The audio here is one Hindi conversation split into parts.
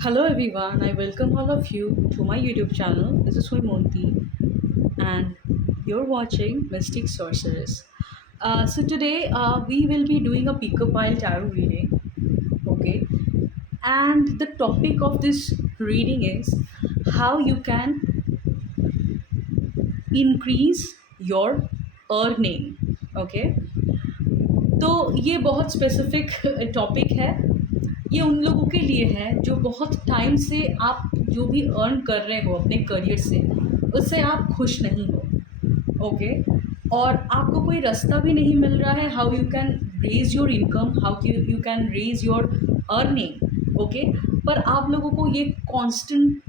Hello everyone, I welcome all of you to my YouTube channel. This is Monti and you're watching Mystic Sorceress. So today we will be doing a Pick a Pile tarot reading, okay? And the topic of this reading is how you can increase your earning, okay? तो ये बहुत स्पेसिफिक टॉपिक है। ये उन लोगों के लिए है जो बहुत टाइम से आप जो भी अर्न कर रहे हो अपने करियर से, उससे आप खुश नहीं हो, ओके? और आपको कोई रास्ता भी नहीं मिल रहा है how you can raise your income, how you can raise your earning, okay? पर आप लोगों को ये कांस्टेंट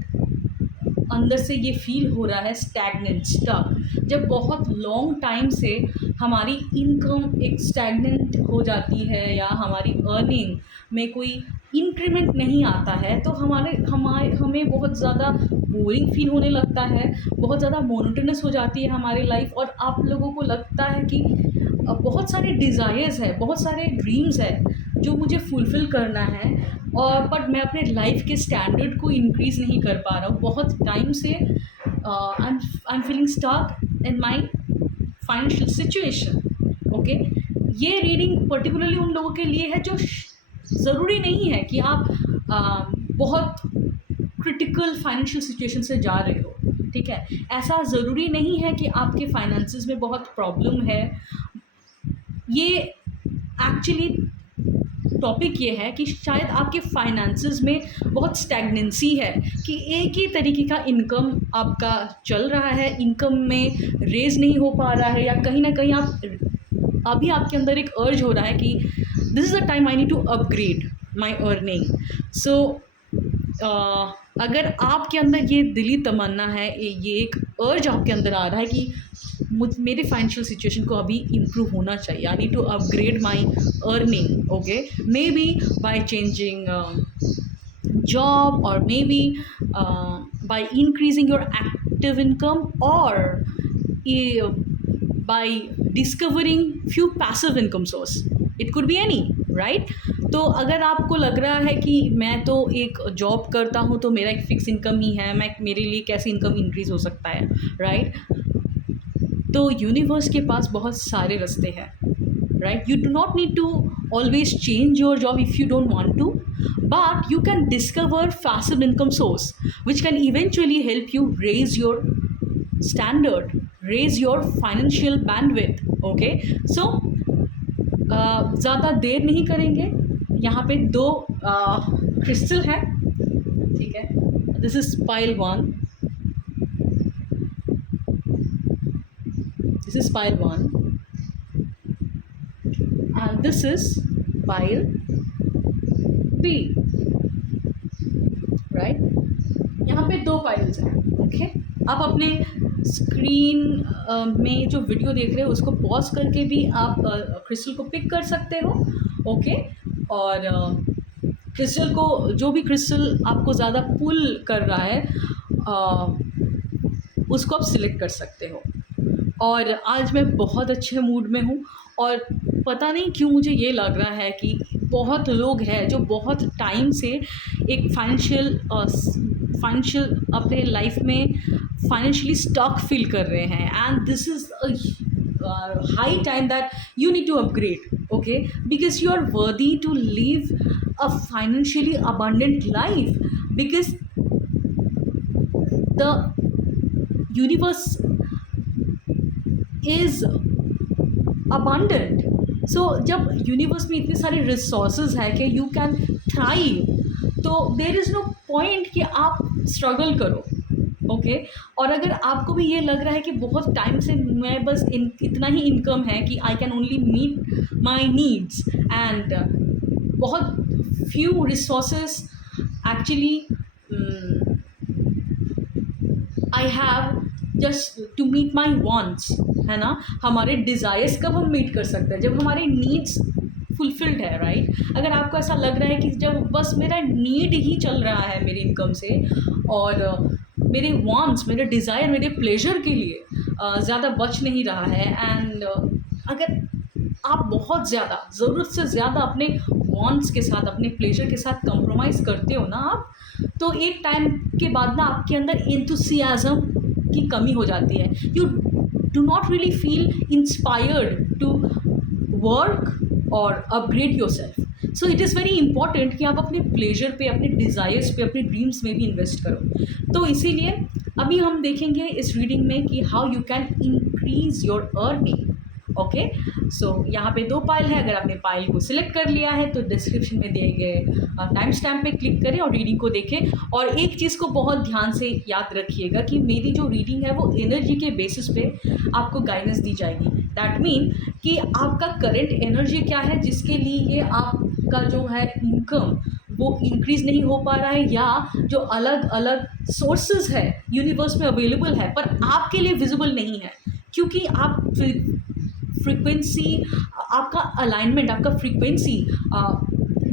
अंदर से ये फ़ील हो रहा है स्टैग्नेंट, स्टक। जब बहुत लॉन्ग टाइम से हमारी इनकम एक स्टैग्नेंट हो जाती है या हमारी अर्निंग में कोई इंक्रीमेंट नहीं आता है, तो हमें बहुत ज़्यादा बोरिंग फ़ील होने लगता है, बहुत ज़्यादा मोनोटोनस हो जाती है हमारी लाइफ। और आप लोगों को लगता है कि बहुत सारे डिज़ायर्स है, बहुत सारे ड्रीम्स है जो मुझे फुलफ़िल करना है, और बट मैं अपने लाइफ के स्टैंडर्ड को इंक्रीज़ नहीं कर पा रहा हूँ बहुत टाइम से। I am feeling stuck in my financial situation, okay? ये रीडिंग पर्टिकुलरली उन लोगों के लिए है जो ज़रूरी नहीं है कि आप बहुत क्रिटिकल फाइनेंशियल सिचुएशन से जा रहे हो, ठीक है? ऐसा ज़रूरी नहीं है कि आपके फाइनेंसेस में बहुत प्रॉब्लम है। ये एक्चुअली टॉपिक ये है कि शायद आपके फाइनेंसेस में बहुत स्टैग्नेंसी है, कि एक ही तरीके का इनकम आपका चल रहा है, इनकम में रेज़ नहीं हो पा रहा है, या कहीं न कहीं अभी आपके अंदर एक अर्ज हो रहा है कि this is the time I need to upgrade my earning. So अगर आपके अंदर ये दिली तमन्ना है, ये एक अर्ज आपके अंदर आ रहा है कि मेरे फाइनेंशियल सिचुएशन को अभी इम्प्रूव होना चाहिए, I need to upgrade my earning, okay? Maybe by changing job, or maybe by increasing your active income, or uh, by discovering few passive income source. It could be any, right? तो अगर आपको लग रहा है कि मैं तो एक जॉब करता हूँ तो मेरा एक फिक्स इनकम ही है, मेरे लिए कैसे इनकम इंक्रीज़ हो सकता है, राइट? तो यूनिवर्स के पास बहुत सारे रास्ते हैं, right? You do not need to always change your job if you don't want to, but you can discover passive income source which can eventually help you raise your standard, raise your financial bandwidth, okay? So ज़्यादा देर नहीं करेंगे। यहाँ पे दो क्रिस्टल है, ठीक है? This is pile 1, this is pile 1, and this is pile B, right? यहाँ पे दो पाइल्स हैं, ओके? आप अपने स्क्रीन में जो वीडियो देख रहे हो उसको पॉज करके भी आप क्रिस्टल को पिक कर सकते हो, ओके? और क्रिस्टल को, जो भी क्रिस्टल आपको ज़्यादा पुल कर रहा है, उसको आप सिलेक्ट कर सकते हो। और आज मैं बहुत अच्छे मूड में हूँ, और पता नहीं क्यों मुझे ये लग रहा है कि बहुत लोग हैं जो बहुत टाइम से एक फाइनेंशियल अपने लाइफ में फाइनेंशियली स्टक फील कर रहे हैं, and this is high time that you need to upgrade, okay? Because you are worthy to live a financially abundant life, because the universe is abundant. So जब यूनिवर्स में इतने सारे रिसोर्सेज है कि यू कैन थ्राइव, तो देर इज़ नो पॉइंट कि आप स्ट्रगल करो, ओके? और अगर आपको भी ये लग रहा है कि बहुत टाइम से मैं बस इतना ही इनकम है कि I can only meet my needs, and बहुत few resources actually I have just to meet my wants, है ना? हमारे डिज़ायर्स कब हम मीट कर सकते हैं? जब हमारे नीड्स फुलफिल्ड है, राइट? अगर आपको ऐसा लग रहा है कि जब बस मेरा नीड ही चल रहा है मेरी इनकम से, और मेरे वॉन्ट्स, मेरे डिज़ायर, मेरे प्लेजर के लिए ज़्यादा बच नहीं रहा है, एंड अगर आप बहुत ज़्यादा ज़रूरत से ज़्यादा अपने वांट्स के साथ, अपने प्लेजर के साथ कंप्रोमाइज़ करते हो ना आप, तो एक टाइम के बाद ना आपके अंदर एंथुसियाज़म की कमी हो जाती है। You do not really feel inspired to work और upgrade yourself. So it is very important कि आप अपने प्लेजर पे, अपने डिज़ायर्स पे, अपने ड्रीम्स में भी इन्वेस्ट करो। तो इसीलिए अभी हम देखेंगे इस रीडिंग में कि how you can increase your earning. Okay, so यहाँ पे 2 पाइल है। अगर आपने पाइल को सिलेक्ट कर लिया है तो डिस्क्रिप्शन में दिए गए टाइम स्टैम्प पे क्लिक करें और रीडिंग को देखें। और एक चीज़ को बहुत ध्यान से याद रखिएगा कि मेरी जो रीडिंग है वो एनर्जी के बेसिस पे आपको गाइडेंस दी जाएगी। दैट मीन कि आपका करंट एनर्जी क्या है जिसके लिए आपका जो है इनकम वो इंक्रीज़ नहीं हो पा रहा है, या जो अलग अलग सोर्सेज है यूनिवर्स में अवेलेबल है पर आपके लिए विजिबल नहीं है, क्योंकि आप फ्रीक्वेंसी, आपका अलाइनमेंट, आपका फ्रीक्वेंसी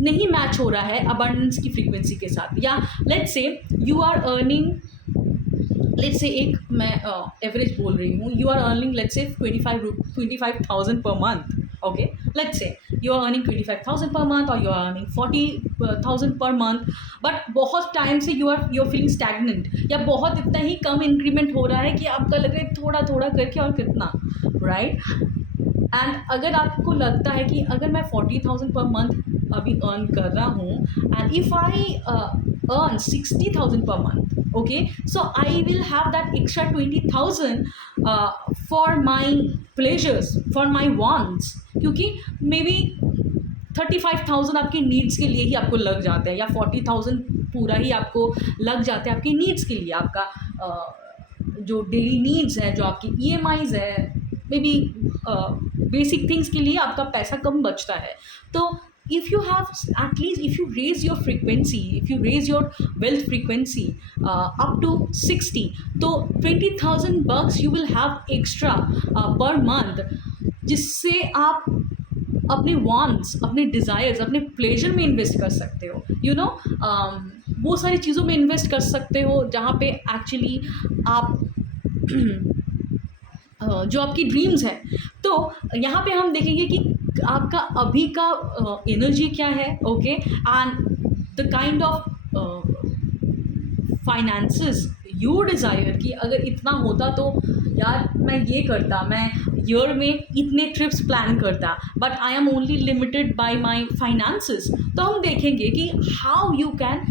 नहीं मैच हो रहा है अबंडेंस की फ्रीक्वेंसी के साथ। या let's say you are earning, let's say एक मैं एवरेज बोल रही हूँ, you are earning let's say 25,000 per month. Okay, let's say you are earning 25,000 per month और you are earning 40,000 per month, but बहुत टाइम से यू आर फीलिंग स्टैग्नेंट, या बहुत इतना ही कम इंक्रीमेंट हो रहा है कि आपका लग रहा है थोड़ा थोड़ा करके और कितना, राइट। एंड अगर आपको लगता है कि अगर मैं 40,000 पर मंथ अभी अर्न कर रहा हूँ and if I earn 60,000 per month, okay, so I will have that extra 20,000 for my pleasures, for my wants, क्योंकि मे बी 35,000 आपके नीड्स के लिए ही आपको लग जाते हैं, या 40,000 पूरा ही आपको लग जाते हैं आपके नीड्स के लिए। आपका जो डेली नीड्स है, जो आपकी EMIs है, मे बी बेसिक थिंग्स के लिए आपका पैसा कम बचता है। तो if you have, at least if you raise your frequency, if you raise your wealth frequency up to 60, तो 20,000 bucks you will have extra per month, जिससे आप अपने wants, अपने desires, अपने pleasure में इन्वेस्ट कर सकते हो। you know, वो सारी चीज़ों में इन्वेस्ट कर सकते हो जहाँ पे एक्चुअली आप जो आपकी ड्रीम्स हैं। तो यहाँ पे हम देखेंगे कि आपका अभी का एनर्जी क्या है, okay, and the kind of finances you desire, कि अगर इतना होता तो यार मैं ये करता, मैं ईयर में इतने ट्रिप्स प्लान करता, but I am only limited by my finances. तो हम देखेंगे कि how you can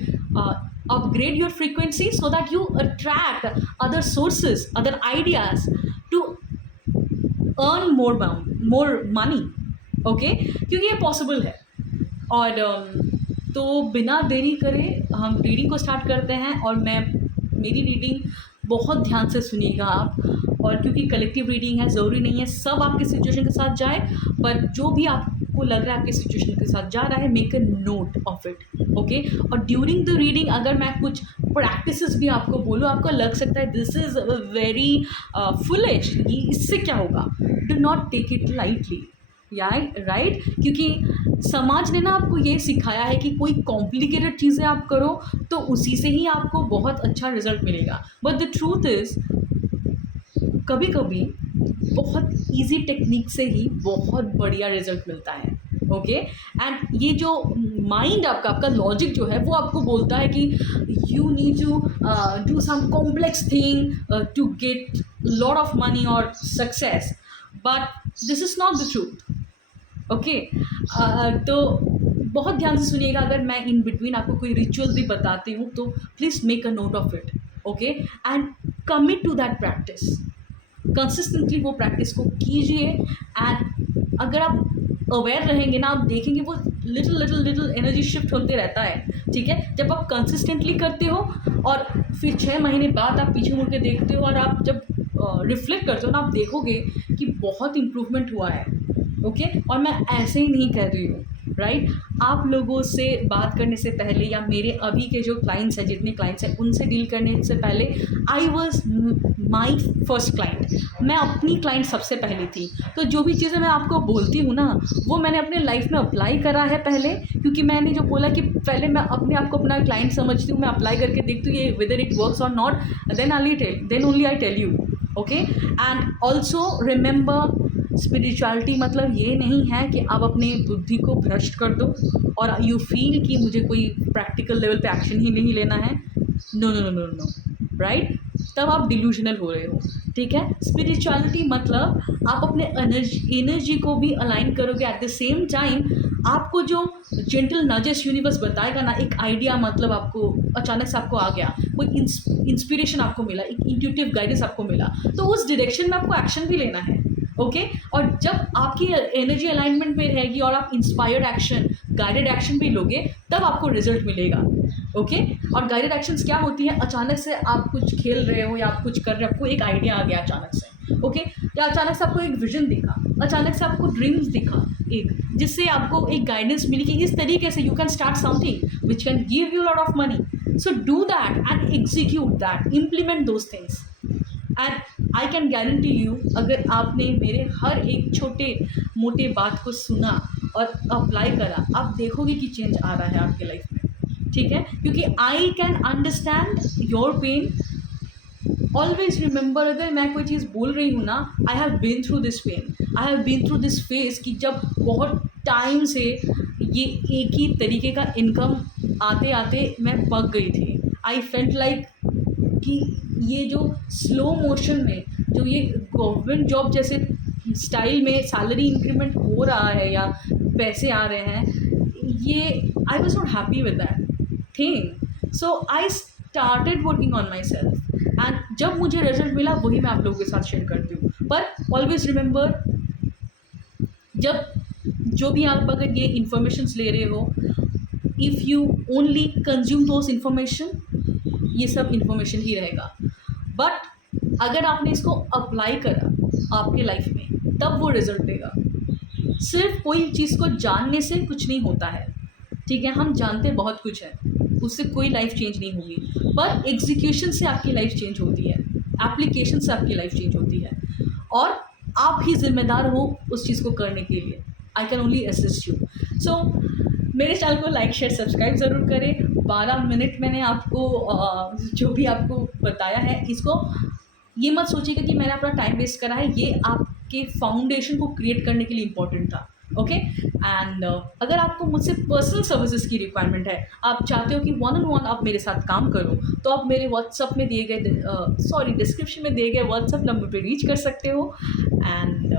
upgrade your frequency so that you attract other sources, other ideas to earn more money, okay, क्योंकि ये पॉसिबल है। और तो बिना देरी करे हम रीडिंग को स्टार्ट करते हैं। और मेरी रीडिंग बहुत ध्यान से सुनिएगा आप, और क्योंकि कलेक्टिव रीडिंग है, ज़रूरी नहीं है सब आपके सिचुएशन के साथ जाए, पर जो भी आपको लग रहा है आपके सिचुएशन के साथ जा रहा है, make a note of it, okay. और ड्यूरिंग द रीडिंग अगर मैं कुछ प्रैक्टिसेस भी आपको बोलूँ, आपको लग सकता है दिस इज़ वेरी फुलिश, इससे क्या होगा, do not take it lightly, right, क्योंकि समाज ने ना आपको ये सिखाया है कि कोई कॉम्प्लिकेटेड चीज़ें आप करो तो उसी से ही आपको बहुत अच्छा रिजल्ट मिलेगा। बट द ट्रूथ इज़ कभी कभी बहुत इजी टेक्निक से ही बहुत बढ़िया रिजल्ट मिलता है, ओके। एंड ये जो माइंड आपका लॉजिक जो है वो आपको बोलता है कि you need to do some complex thing to get lot of money और success, but this is not the truth, okay. तो बहुत ध्यान से सुनिएगा। अगर मैं इन बिटवीन आपको कोई रिचुअल भी बताती हूँ तो please make a note of it, okay, and commit to that practice. Consistently वो प्रैक्टिस को कीजिए, एंड अगर आप अवेयर रहेंगे ना, आप देखेंगे वो लिटिल एनर्जी शिफ्ट होते रहता है, ठीक है। जब आप कंसिस्टेंटली करते हो और फिर 6 महीने बाद आप पीछे मुड़ के देखते हो और आप जब रिफ्लेक्ट करते हो ना, आप देखोगे कि बहुत इम्प्रूवमेंट हुआ है, ओके। और मैं ऐसे ही नहीं कर रही हूँ, राइट। आप लोगों से बात करने से पहले, या मेरे अभी के जो क्लाइंट्स हैं, जितने क्लाइंट्स हैं उनसे डील करने से पहले, I was my first client, मैं अपनी क्लाइंट सबसे पहले थी। तो जो भी चीज़ें मैं आपको बोलती हूँ ना, वो मैंने अपने लाइफ में अप्लाई करा है पहले, क्योंकि मैंने जो बोला कि पहले मैं अपने आप को अपना क्लाइंट समझती हूँ, मैं अप्लाई करके देखती हूँ ये वेदर इट वर्क्स और not, then only I tell you, okay. And also remember spirituality मतलब ये नहीं है कि आप अपनी बुद्धि को भ्रष्ट कर दो और यू फील कि मुझे कोई प्रैक्टिकल लेवल पे एक्शन ही नहीं लेना है। No no no no no, right? तब आप डिल्यूजनल हो रहे हो, ठीक है? स्पिरिचुअलिटी मतलब आप अपने एनर्जी को भी अलाइन करोगे, एट द सेम टाइम आपको जो जेंटल नजेस यूनिवर्स बताएगा ना, एक आइडिया मतलब आपको अचानक से आपको आ गया, कोई इंस्पिरेशन आपको मिला, एक इंट्यूटिव गाइडेंस आपको मिला, तो उस डायरेक्शन में आपको एक्शन भी लेना है, ओके? और जब आपकी एनर्जी अलाइनमेंट में रहेगी और आप इंस्पायर्ड एक्शन, गाइडेड एक्शन भी लोगे, तब आपको रिजल्ट मिलेगा, ओके? और गाइडेड एक्शंस क्या होती है? अचानक से आप कुछ खेल रहे हो या आप कुछ कर रहे हो, आपको एक आइडिया आ गया अचानक से, ओके? या अचानक से आपको एक विजन दिखा, अचानक से आपको ड्रीम्स दिखा, एक जिससे आपको एक गाइडेंस मिली कि इस तरीके से you can start something which can give you lot of money. So do that and execute that, implement those things, and I can guarantee you, अगर आपने मेरे हर एक छोटे मोटे बात को सुना और अप्लाई करा, आप देखोगे कि चेंज आ रहा है आपके लाइफ में, ठीक है? क्योंकि I can understand your pain. Always remember, अगर मैं कोई चीज़ बोल रही हूँ ना, I have been through this pain, I have been through this phase, कि जब बहुत टाइम से ये एक ही तरीके का इनकम आते आते मैं पक गई थी। आई फेल्ट लाइक कि ये जो स्लो मोशन में जो ये गवर्नमेंट जॉब जैसे स्टाइल में सैलरी इंक्रीमेंट हो रहा है या पैसे आ रहे हैं, ये आई was not happy with that thing. So I started working on my self, and जब मुझे रिजल्ट मिला वही मैं आप लोगों के साथ शेयर करती हूँ। पर ऑलवेज रिमेंबर, जब जो भी आप अगर ये इन्फॉर्मेशंस ले रहे हो, if you only consume those information, ये सब इन्फॉर्मेशन ही रहेगा। बट अगर आपने इसको अप्लाई करा आपके लाइफ में, तब वो रिजल्ट देगा। सिर्फ कोई चीज़ को जानने से कुछ नहीं होता है, ठीक है? हम जानते बहुत कुछ है, उससे कोई लाइफ चेंज नहीं होगी, पर एग्जीक्यूशन से आपकी लाइफ चेंज होती है, एप्लीकेशन से आपकी लाइफ चेंज होती है, और आप ही जिम्मेदार हो उस चीज़ को करने के लिए। I can only assist you. So मेरे चैनल को लाइक शेयर सब्सक्राइब ज़रूर करें। 12 मिनट मैंने आपको जो भी आपको बताया है, इसको ये मत सोचिएगा कि मैंने अपना टाइम वेस्ट करा है, ये आपके फाउंडेशन को क्रिएट करने के लिए इम्पोर्टेंट था, ओके? एंड अगर आपको मुझसे पर्सनल सर्विसेज की रिक्वायरमेंट है, आप चाहते हो कि वन ऑन वन आप मेरे साथ काम करो, तो आप मेरे व्हाट्सअप में दिए गए डिस्क्रिप्शन में दिए गए व्हाट्सअप नंबर पे रीच कर सकते हो। एंड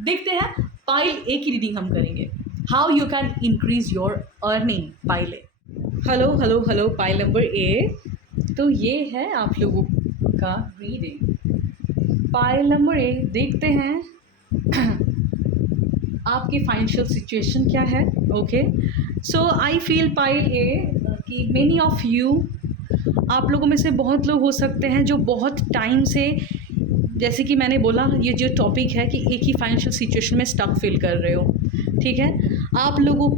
देखते हैं, पाइल ए की रीडिंग हम करेंगे, how you can increase your earning, pile A. Hello hello hello, pile number A. तो ये है आप लोगों का रीडिंग। पाइल नंबर ए, देखते हैं आपकी फाइनेंशियल सिचुएशन क्या है, okay? So I feel pile a कि मेनी ऑफ यू, आप लोगों में से बहुत लोग हो सकते हैं जो बहुत टाइम से, जैसे कि मैंने बोला, ये जो टॉपिक है कि एक ही फाइनेंशियल सिचुएशन में स्टक फील कर रहे हो, ठीक है? आप लोगों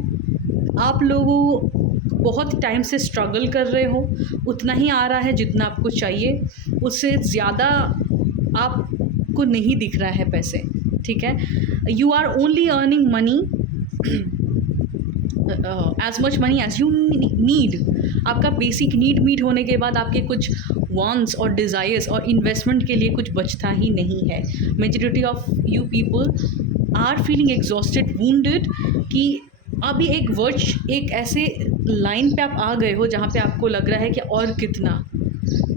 बहुत टाइम से स्ट्रगल कर रहे हो, उतना ही आ रहा है जितना आपको चाहिए, उससे ज़्यादा आपको नहीं दिख रहा है पैसे, ठीक है? You are only earning money, as much money as you need. आपका बेसिक नीड मीट होने के बाद आपके कुछ वांट्स और डिज़ायर्स और इन्वेस्टमेंट के लिए कुछ बचता ही नहीं है। Majority of you people are feeling exhausted, wounded, कि अभी एक ऐसे लाइन पे आप आ गए हो जहाँ पे आपको लग रहा है कि और कितना।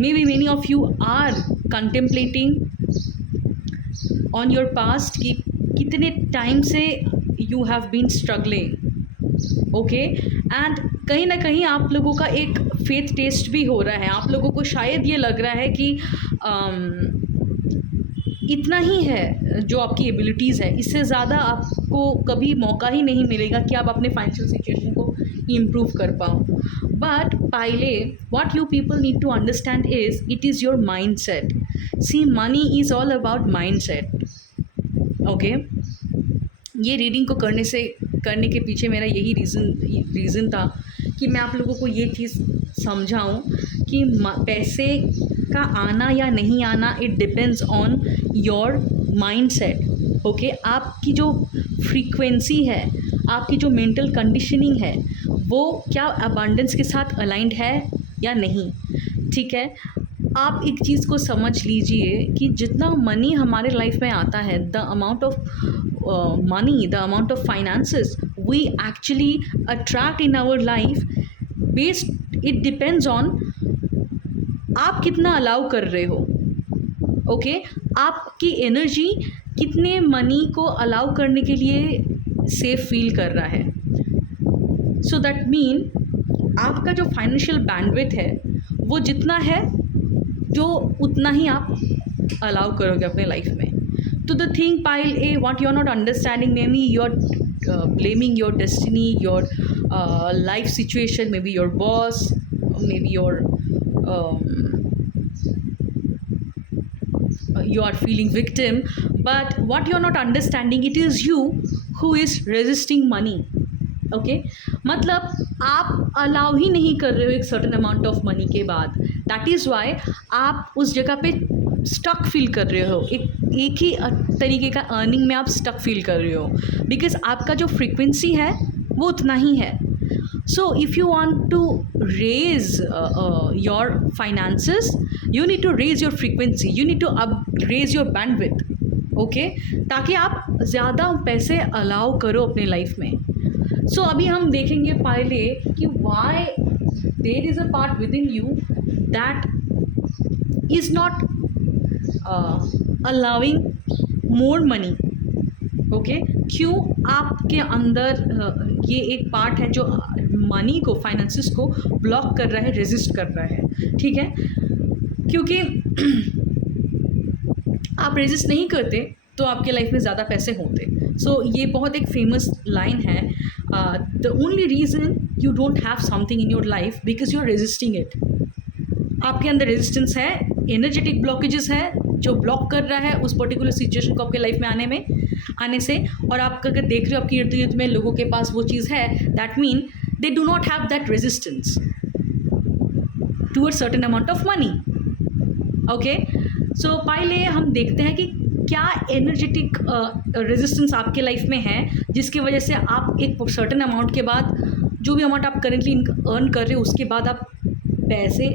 Maybe many of you are contemplating on your past कि कितने टाइम से you have been struggling, okay? And कहीं ना कहीं आप लोगों का एक फेथ टेस्ट भी हो रहा है। आप लोगों को शायद ये लग रहा है कि इतना ही है जो आपकी एबिलिटीज़ है, इससे ज़्यादा आपको कभी मौका ही नहीं मिलेगा कि आप अपने फाइनेंशियल सिचुएशन को इम्प्रूव कर पाओ। बट पाइले, what you people need to understand is it is your mind set. See, money is all about mind set, okay? ये रीडिंग को करने के पीछे मेरा यही रीज़न था कि मैं आप लोगों को ये चीज़ समझाऊं कि पैसे का आना या नहीं आना, it depends on your mind set, okay? आपकी जो फ्रीक्वेंसी है, आपकी जो मेंटल कंडीशनिंग है, वो क्या अबंडेंस के साथ अलाइंड है या नहीं, ठीक है? आप एक चीज़ को समझ लीजिए कि जितना मनी हमारे लाइफ में आता है, the amount of money, the amount of finances we actually attract in our life, based it depends on आप कितना अलाउ कर रहे हो। ओके आपकी एनर्जी कितने मनी को अलाउ करने के लिए सेफ फील कर रहा है। सो दैट मीन आपका जो फाइनेंशियल बैंडविड्थ है वो जितना है, जो उतना ही आप अलाउ करोगे अपने लाइफ में। तो द थिंग पाइल ए what you are not understanding, maybe you are blaming your destiny, your life situation, maybe your boss, maybe your you are feeling victim, but what you are not understanding, it is you who is resisting money. Okay मतलब आप अलाउ ही नहीं कर रहे हो एक सर्टन अमाउंट ऑफ मनी के बाद, दैट इज़ वाई आप उस जगह पे स्टक फील कर रहे हो, एक ही तरीके का अर्निंग में आप स्टक फील कर रहे हो, बिकॉज आपका जो फ्रीक्वेंसी है वो उतना ही है। So if you want to raise your finances, you need to raise your frequency, you need to raise your bandwidth, okay, ताकि आप ज़्यादा पैसे अलाउ करो अपने लाइफ में। सो अभी हम देखेंगे पहले कि why there is a part within you that is not allowing more money, okay क्यों आपके अंदर ये एक पार्ट है जो मनी को, फाइनेंसिस को ब्लॉक कर रहा है, रेजिस्ट कर रहा है, ठीक है। क्योंकि आप रेजिस्ट नहीं करते तो आपके लाइफ में ज़्यादा पैसे होते। सो ये बहुत एक फेमस लाइन है, the only reason you don't have something in your life because you are resisting it. आपके अंदर रेजिस्टेंस है, एनर्जेटिक ब्लॉकेजेस है जो ब्लॉक कर रहा है उस पर्टिकुलर सिचुएशन को आपके लाइफ में आने से। और आप अगर देख रहे हो आपके इर्द गिर्द में लोगों के पास वो चीज़ है, that mean they do not have that resistance to a certain amount of money. Okay so पहले हम देखते हैं कि क्या एनर्जेटिक रेजिस्टेंस आपके लाइफ में है जिसकी वजह से आप एक सर्टेन अमाउंट के बाद, जो भी अमाउंट आप करेंटली अर्न कर रहे हो उसके बाद आप पैसे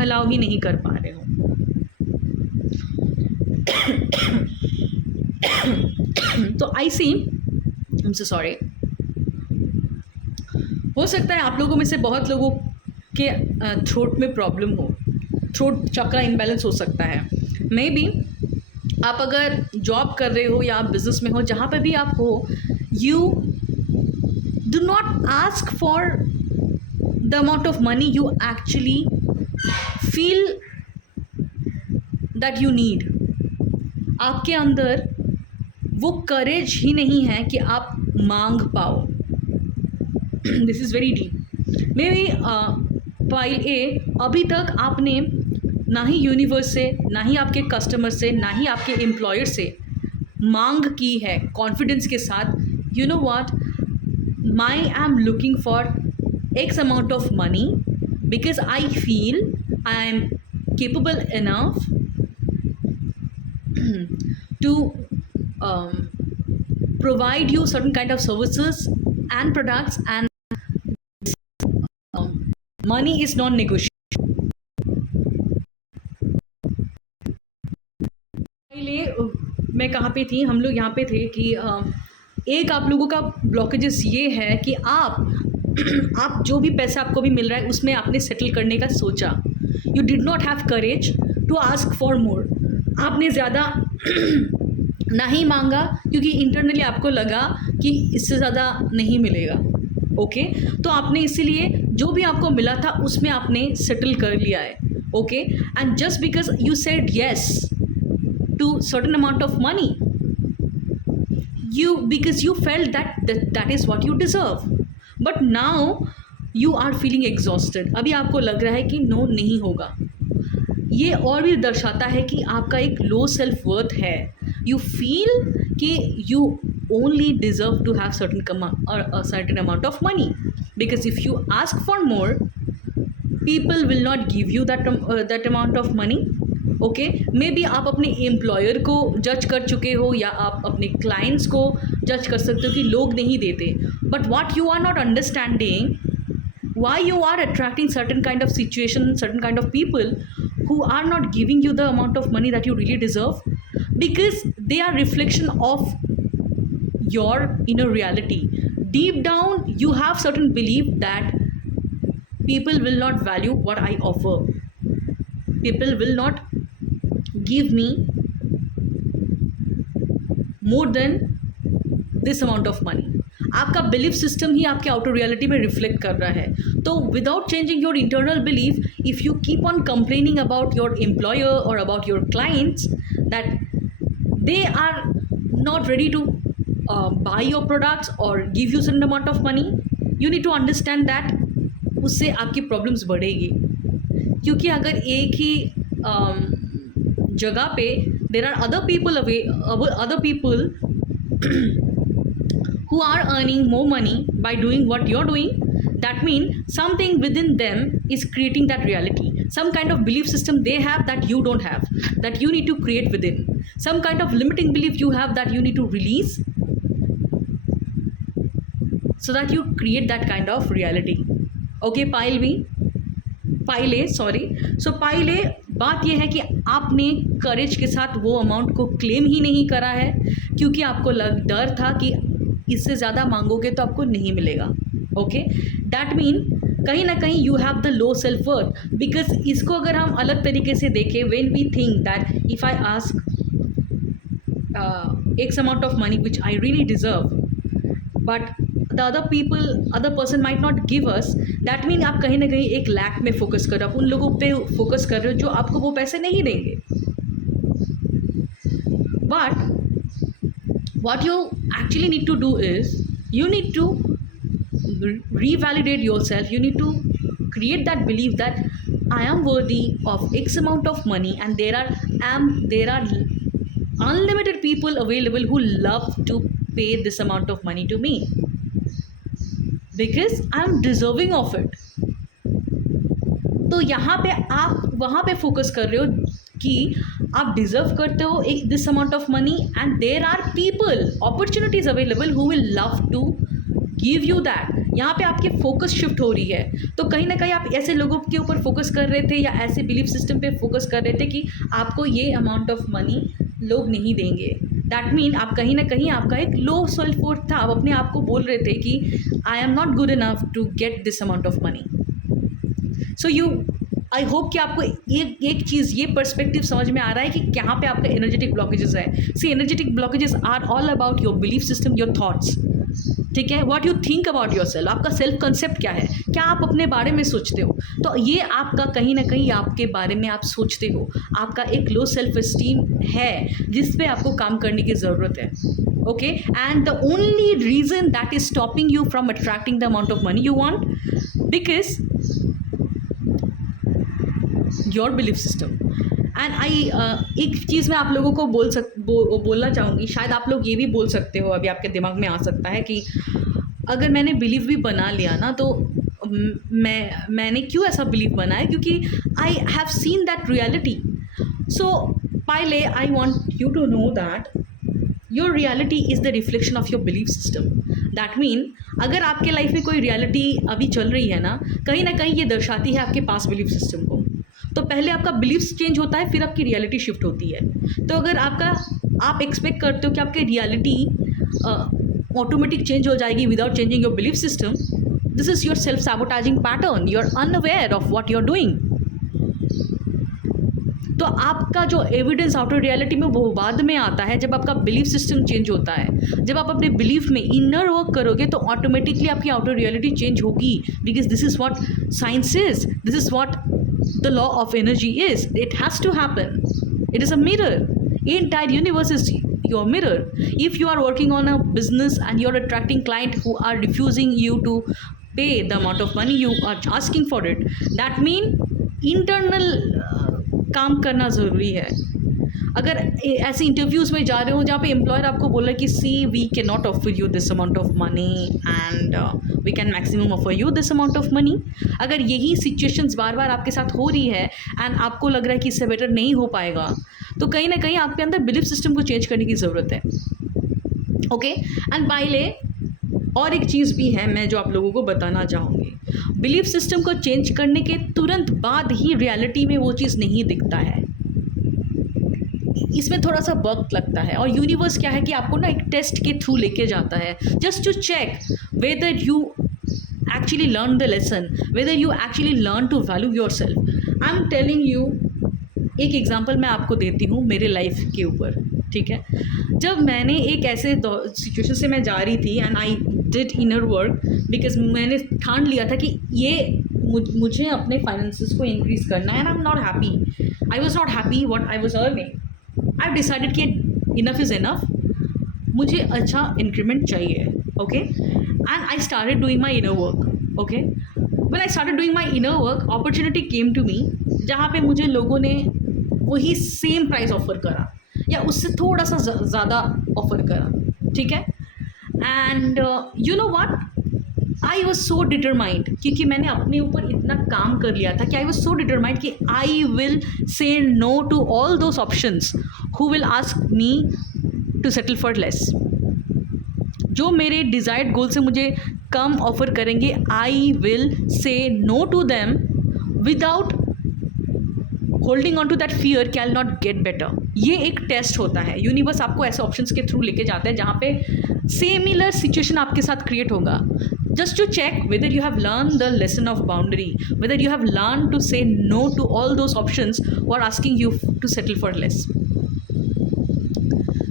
अलाउ ही नहीं कर पा रहे हो। तो आई सी, आई एम सो सॉरी, हो सकता है आप लोगों में से बहुत लोगों के थ्रोट में प्रॉब्लम हो, थ्रोट चक्रा इम्बैलेंस हो सकता है। मे बी आप अगर जॉब कर रहे हो या आप बिजनेस में हो, जहाँ पे भी आप हो, you do not ask for the amount of money you actually feel that you need. आपके अंदर वो करेज ही नहीं है कि आप मांग पाओ। This is very deep. Maybe pile a, अभी तक आपने ना ही यूनिवर्स से, ना ही आपके कस्टमर से, ना ही आपके एम्प्लॉयर से मांग की है कॉन्फिडेंस के साथ, you know what, I am looking for x amount of money because I feel I am capable enough to provide you certain kind of services and products, and money is non-negotiable. पहले मैं कहाँ पे थी, हम लोग यहाँ पे थे कि एक आप लोगों का ब्लॉकेजेस ये है कि आप जो भी पैसा आपको भी मिल रहा है उसमें आपने सेटल करने का सोचा, you did not have courage to ask for more. आपने ज़्यादा नहीं मांगा क्योंकि इंटरनली आपको लगा कि इससे ज़्यादा नहीं मिलेगा। ओके तो आपने इसीलिए जो भी आपको मिला था उसमें आपने सेटल कर लिया है। Okay and just because you said yes to certain amount of money, because you felt that is what you deserve, but now you are feeling exhausted। अभी आपको लग रहा है कि नो नहीं होगा। ये और भी दर्शाता है कि आपका एक लो सेल्फ वर्थ है। यू फील कि you only deserve to have certain amount of money, because if you ask for more, people will not give you that amount of money। Okay may be आप अपने एम्प्लॉयर को जज कर चुके हो या आप अपने क्लाइंट्स को जज कर सकते हो कि लोग नहीं देते, but what you are not understanding, why you are attracting certain kind of situation, certain kind of people who are not giving you the amount of money that you really deserve, because they are reflection of your inner reality. Deep down you have certain belief that people will not value what I offer, people will not give me more than this amount of money. आपका बिलीफ सिस्टम ही आपके आउटर रियलिटी में रिफ्लेक्ट कर रहा है. तो without changing your internal belief, if you keep on complaining about your employer और about your clients that they are not ready to buy your products और give you certain amount of money, you need to understand that उससे आपकी प्रॉब्लम्स बढ़ेगी. क्योंकि अगर एक ही जगह पे there are other people who are earning more money by doing what you're doing, that means something within them is creating that reality. Some kind of belief system they have that you don't have, that you need to create within. Some kind of limiting belief you have that you need to release so that you create that kind of reality. Okay, pile A, sorry. So pile A, बात यह है कि आपने करेज के साथ वो अमाउंट को क्लेम ही नहीं करा है क्योंकि आपको डर था कि इससे ज़्यादा मांगोगे तो आपको नहीं मिलेगा. ओके, दैट मीन कहीं ना कहीं you have the low self worth. Because इसको अगर हम अलग तरीके से देखें, when we think that if I ask X amount of money which I really deserve but the other person might not give us, that mean आप कहीं ना कहीं एक लैक में फोकस कर रहे हो, उन लोगों पे फोकस कर रहे हो जो आपको वो पैसे नहीं देंगे. But what you actually need to do is you need to revalidate yourself. You need to create that belief that I am worthy of X amount of money and there are unlimited people available who love to pay this amount of money to me because I am deserving of it. तो यहाँ पे आप वहाँ पे फोकस कर रहे हो कि आप डिज़र्व करते हो एक this amount of money and there are people opportunities available who will love to give you that. यहाँ पे आपकी फोकस शिफ्ट हो रही है. तो कहीं ना कहीं आप ऐसे लोगों के ऊपर फोकस कर रहे थे या ऐसे बिलीफ सिस्टम पे फोकस कर रहे थे कि आपको ये अमाउंट ऑफ मनी लोग नहीं देंगे. दैट मीन आप कहीं ना कहीं आपका एक लो सेल्फ वर्थ था. आप अपने आप को बोल रहे थे कि I am not good enough to get this amount of money. So I hope कि आपको एक चीज़ ये पर्सपेक्टिव समझ में आ रहा है कि कहाँ पे आपका एनर्जेटिक ब्लॉकेजेस है. See energetic blockages are all about your belief system, your thoughts. ठीक है, what you think about your self. आपका सेल्फ कंसेप्ट क्या है, क्या आप अपने बारे में सोचते हो. तो ये आपका कहीं ना कहीं आपके बारे में आप सोचते हो, आपका एक लो सेल्फ एस्टीम है जिस पे आपको काम करने की ज़रूरत है. Okay, and the only reason that is stopping you from attracting the amount of money you want, because your belief system. And एक चीज़ मैं आप लोगों को बोलना चाहूँगी, शायद आप लोग ये भी बोल सकते हो, अभी आपके दिमाग में आ सकता है कि अगर मैंने बिलीव भी बना लिया ना तो मैंने क्यों ऐसा बिलीव बनाया, क्योंकि I have seen that reality. So पहले I want you to know that your reality is the reflection of your belief system. That mean अगर आपके लाइफ में कोई रियलिटी अभी चल रही है ना कहीं ये दर्शाती है आपके पास बिलीफ सिस्टम को. तो पहले आपका बिलीफ्स चेंज होता है, फिर आपकी रियलिटी शिफ्ट होती है. तो अगर आप एक्सपेक्ट करते हो कि आपकी रियलिटी ऑटोमेटिक चेंज हो जाएगी without changing your belief system, this is your self sabotaging pattern. You are unaware of what you are doing. तो आपका जो एविडेंस आउटर रियलिटी में वो बाद में आता है जब आपका बिलीफ सिस्टम चेंज होता है. जब आप अपने बिलीफ में इनर वर्क करोगे तो ऑटोमेटिकली आपकी आउटर रियलिटी चेंज होगी. Because this is what science is, this is what the law of energy is. It has to happen. It is a mirror. Entire universe is your mirror. If you are working on a business and you are attracting client who are refusing you to pay the amount of money you are asking for it, that mean internal काम करना ज़रूरी है. अगर ऐसे इंटरव्यूज़ में जा रहे हो जहाँ पे एम्प्लॉयर आपको बोल रहा है कि see we can not offer you this amount of money and we can maximum offer you this amount of money, अगर यही सिचुएशंस बार बार आपके साथ हो रही है एंड आपको लग रहा है कि इससे बेटर नहीं हो पाएगा, तो कहीं ना कहीं आपके अंदर बिलीफ सिस्टम को चेंज करने की ज़रूरत है. ओके, एंड बाय ले और एक चीज़ भी है मैं जो आप लोगों को बताना चाहूँगी. बिलीफ सिस्टम को चेंज करने के तुरंत बाद ही रियलिटी में वो चीज़ नहीं दिखता है, इसमें थोड़ा सा वक्त लगता है। और यूनिवर्स क्या है कि आपको ना एक टेस्ट के थ्रू लेके जाता है, just to check whether you actually learn the lesson, whether you actually learn to value yourself. I'm telling you, एक एग्जांपल मैं आपको देती हूँ मेरे लाइफ के ऊपर, ठीक है। जब मैंने एक ऐसे सिचुएशन से मैं जा रही थी and I did inner work, because मैंने ठान लिया था कि ये मुझे अपने फाइनेंसेस को इंक्रीज करना है and I am not happy, I was not happy what I was earning. I decided कि इनफ इज़ इनफ, मुझे अच्छा इंक्रीमेंट चाहिए, okay. And I started doing my inner work, okay. When I started doing my inner work, opportunity came to me, जहाँ पे मुझे लोगों ने वही सेम प्राइस ऑफर करा या उससे थोड़ा सा ज़्यादा ऑफर करा, ठीक है। And you know what, I was so determined, क्योंकि मैंने अपने ऊपर इतना काम कर लिया था कि आई वॉज सो डिटरमाइंड कि I will say no to all those options who will ask me to settle for less. जो मेरे डिज़ायर्ड गोल से मुझे कम ऑफर करेंगे, I will say no to them without holding on to that fear कि I will not get better. ये एक टेस्ट होता है, यूनिवर्स आपको ऐसे ऑप्शंस के थ्रू लेके जाता है जहाँ पे सिमिलर सिचुएशन आपके साथ क्रिएट होगा, just to check whether you have learned the lesson of boundary, whether you have learned to say no to all those options who are asking you to settle for less.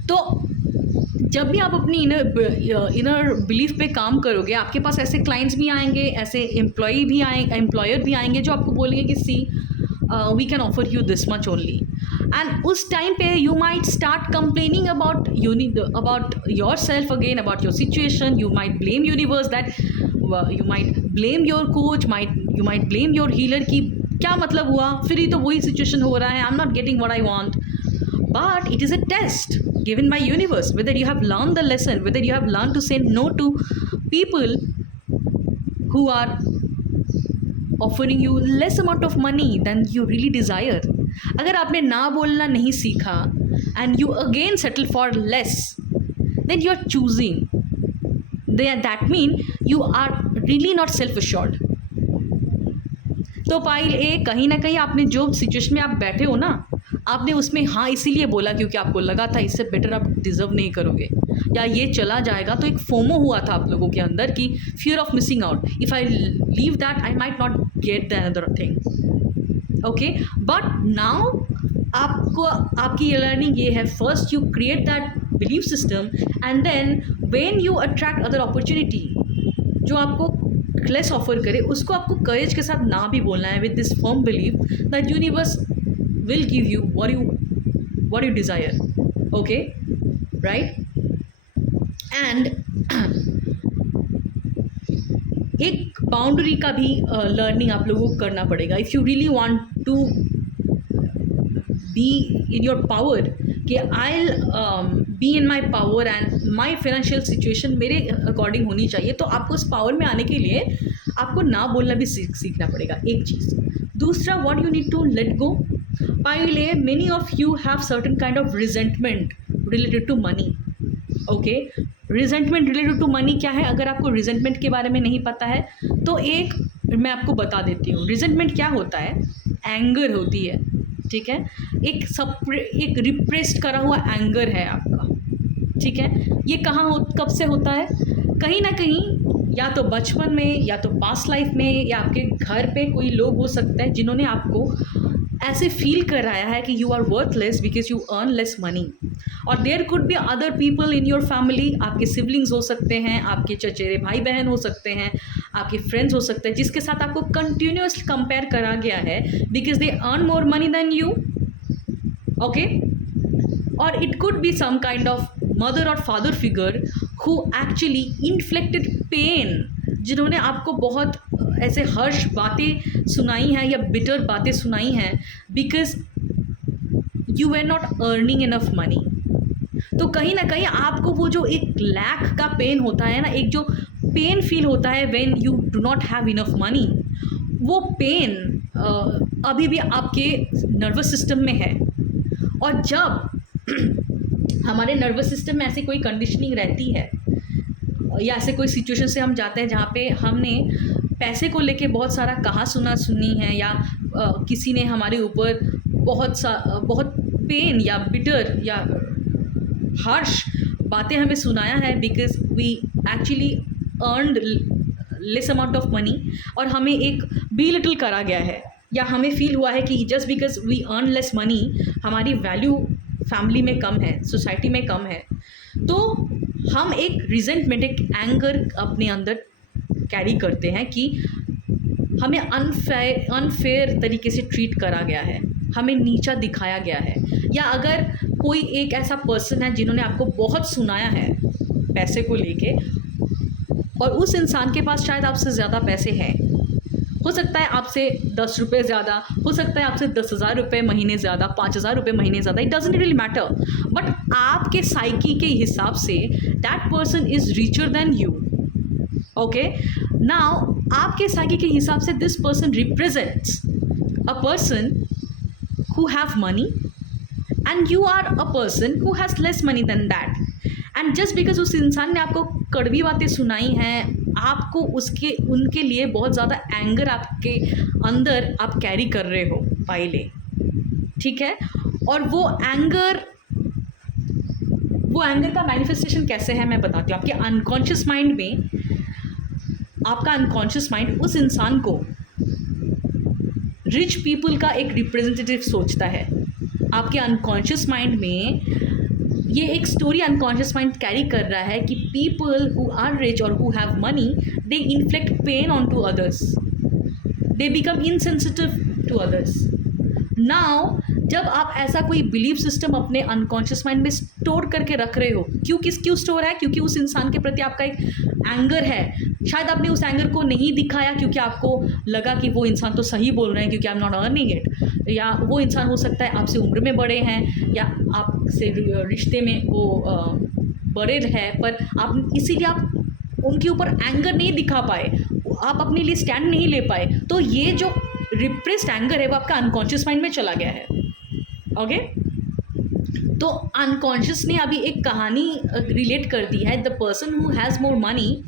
तो जब भी आप अपनी इनर बिलीफ पे काम करोगे, आपके पास ऐसे क्लाइंट्स भी आएंगे, ऐसे एम्प्लॉयर भी आएंगे जो आपको बोलेंगे कि see we can offer you this much only. And उस टाइम पे you might start complaining about your self again, about your situation. You might blame universe that, you might blame your coach, you might blame your healer कि क्या मतलब हुआ, फिर ही तो वही सिचुएशन हो रहा है, आई am not getting what I want. But it is a test given by universe, whether you have learned the lesson, whether you have learned to say no to people who are offering you less amount of money than you really desire. अगर आपने ना बोलना नहीं सीखा and you again settle for less, then you are choosing. That means you are really not self-assured. तो पाइल ए, कहीं ना कहीं आपने जो सिचुएशन में आप बैठे हो ना, आपने उसमें हाँ इसीलिए बोला क्योंकि आपको लगा था इससे बेटर आप डिज़र्व नहीं करोगे या ये चला जाएगा। तो एक फोमो हुआ था आप लोगों के अंदर कि fear of missing out, if I leave that I might not get the another thing, okay. But now आपको आपकी लर्निंग ये है, first you create that belief system and then when you attract other opportunity जो आपको लेस ऑफर करे, उसको आपको करेज के साथ ना भी बोलना है, with this firm believe that universe will give you what you desire, okay, right? And एक बाउंड्री का भी लर्निंग आप लोगों को करना पड़ेगा if you really want to be in your power, कि I be in my power and my financial situation मेरे अकॉर्डिंग होनी चाहिए। तो आपको उस पावर में आने के लिए आपको ना बोलना भी सीखना पड़ेगा, एक चीज़। दूसरा, what you need to let go. पहले, many of you have certain kind of resentment related to money, okay. Resentment related to money क्या है, अगर आपको रिजेंटमेंट के बारे में नहीं पता है तो एक मैं आपको बता देती हूँ। रिजेंटमेंट क्या होता है, एंगर होती है, ठीक है। एक रिप्रेस्ड करा हुआ एंगर है आपका, ठीक है। ये कब से होता है, कहीं ना कहीं या तो बचपन में या तो पास्ट लाइफ में या आपके घर पे कोई लोग हो सकते हैं जिन्होंने आपको ऐसे फील कराया है कि you are worthless because you earn less money. और there could be other people in your family, आपके सिबलिंग्स हो सकते हैं, आपके चचेरे भाई बहन हो सकते हैं, आपके फ्रेंड्स हो सकते हैं, जिसके साथ आपको कंटिन्यूसली कंपेयर करा गया है because they earn more money than you, okay. और it could be some kind of mother और father figure who actually inflicted pain, जिन्होंने आपको बहुत ऐसे हर्ष बातें सुनाई हैं या बिटर बातें सुनाई हैं because you are not earning enough money. तो कहीं ना कहीं आपको वो जो एक लैक का पेन होता है ना, एक जो पेन फील होता है when you do not have enough money, वो पेन अभी भी आपके नर्वस सिस्टम में है। और जब हमारे नर्वस सिस्टम में ऐसी कोई कंडीशनिंग रहती है या ऐसे कोई सिचुएशन से हम जाते हैं जहाँ पे हमने पैसे को लेके बहुत सारा कहा सुना सुनी है, या किसी ने हमारे ऊपर बहुत पेन या बिटर या हार्श बातें हमें सुनाया है, because we actually earned less amount of money, और हमें एक बिलिटल करा गया है, या हमें फील हुआ है कि just because we earn less money हमारी वैल्यू फैमिली में कम है, सोसाइटी में कम है, तो हम एक रिजेंटमेंट, एक एंगर अपने अंदर कैरी करते हैं कि हमें अनफेयर तरीके से ट्रीट करा गया है, हमें नीचा दिखाया गया है। या अगर कोई एक ऐसा पर्सन है जिन्होंने आपको बहुत सुनाया है पैसे को लेके, और उस इंसान के पास शायद आपसे ज़्यादा पैसे हैं, हो सकता है आपसे 10 रुपये ज़्यादा, हो सकता है आपसे 10,000 रुपये महीने ज़्यादा, 5,000 रुपये महीने ज़्यादा, it doesn't really matter, but आपके साइकी के हिसाब से that person is richer than you. Okay, now आपके साइकी के हिसाब से this person represents a person who have money and you are a person who has less money than that, and just because उस इंसान ने आपको कड़वी बातें सुनाई हैं, आपको उनके लिए बहुत ज़्यादा एंगर आपके अंदर आप कैरी कर रहे हो पहले, ठीक है। और वो एंगर का मैनिफेस्टेशन कैसे है मैं बताती हूँ। आपके अनकॉन्शियस माइंड में, आपका अनकॉन्शियस माइंड उस इंसान को रिच पीपल का एक रिप्रेजेंटेटिव सोचता है। आपके अनकॉन्शियस माइंड में ये एक स्टोरी अनकॉन्शियस माइंड कैरी कर रहा है कि पीपल हु आर रिच और who have money, they inflict pain on to others, they become insensitive to others. Now जब आप ऐसा कोई बिलीफ सिस्टम अपने अनकॉन्शियस माइंड में स्टोर करके रख रहे हो, क्यों स्टोर है? क्योंकि उस इंसान के प्रति आपका एक एंगर है। शायद आपने उस एंगर को नहीं दिखाया क्योंकि आपको लगा कि वो इंसान तो सही बोल रहे हैं क्योंकि आई एम नॉट अर्निंग इट, या वो इंसान हो सकता है आपसे उम्र में बड़े हैं या आपसे रिश्ते में वो बड़े हैं, पर आप इसीलिए आप उनके ऊपर एंगर नहीं दिखा पाए, आप अपने लिए स्टैंड नहीं ले पाए। तो ये जो रिप्रेस्ड एंगर है वो आपका अनकॉन्शियस माइंड में चला गया है। ओके, तो अनकॉन्शियस ने अभी एक कहानी रिलेट कर दी है। The person who has more money,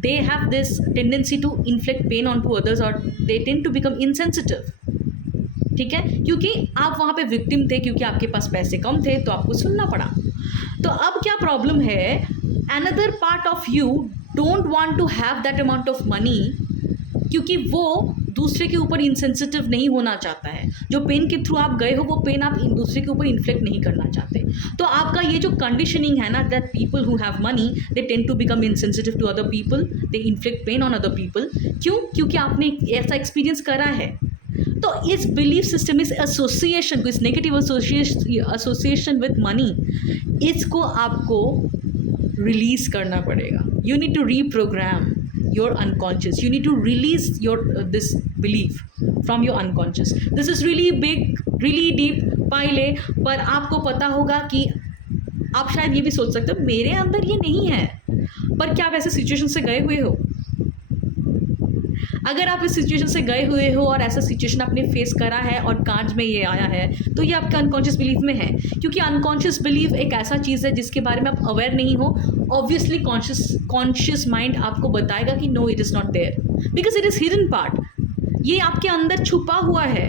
they have this tendency to inflict pain on to others, और they tend to become insensitive, ठीक है, क्योंकि आप वहाँ पे विक्टिम थे, क्योंकि आपके पास पैसे कम थे तो आपको सुनना पड़ा। तो अब क्या प्रॉब्लम है, another part of you don't want to have that amount of money, क्योंकि वो दूसरे के ऊपर इंसेंसिटिव नहीं होना चाहता है। जो पेन के थ्रू आप गए हो वो पेन आप दूसरे के ऊपर इन्फ्लिक्ट नहीं करना चाहते। तो आपका ये जो कंडीशनिंग है ना, that people who have money they tend to become insensitive to other people, they inflict pain on other people. क्यों? क्योंकि आपने ऐसा एक्सपीरियंस करा है। तो इस बिलीफ सिस्टम, इस एसोसिएशन, इस नेगेटिव एसोसिएशन विद मनी, इसको आपको रिलीज करना पड़ेगा। You need to reprogram your unconscious, you need to release your this belief from your unconscious. This is really big, really deep पहले, पर आपको पता होगा कि आप शायद ये भी सोच सकते हो मेरे अंदर ये नहीं है, पर क्या आप ऐसे सिचुएशन से गए हुए हो? अगर आप इस सिचुएशन से गए हुए हो और ऐसा सिचुएशन आपने फेस करा है और कांच में ये आया है, तो ये आपका अनकॉन्शियस बिलीफ में है। क्योंकि अनकॉन्शियस बिलीफ एक ऐसा चीज़ है जिसके बारे में आप अवेयर नहीं हो। ऑब्वियसली कॉन्शियस माइंड आपको बताएगा कि no, it is not there, because it is hidden part. ये आपके अंदर छुपा हुआ है,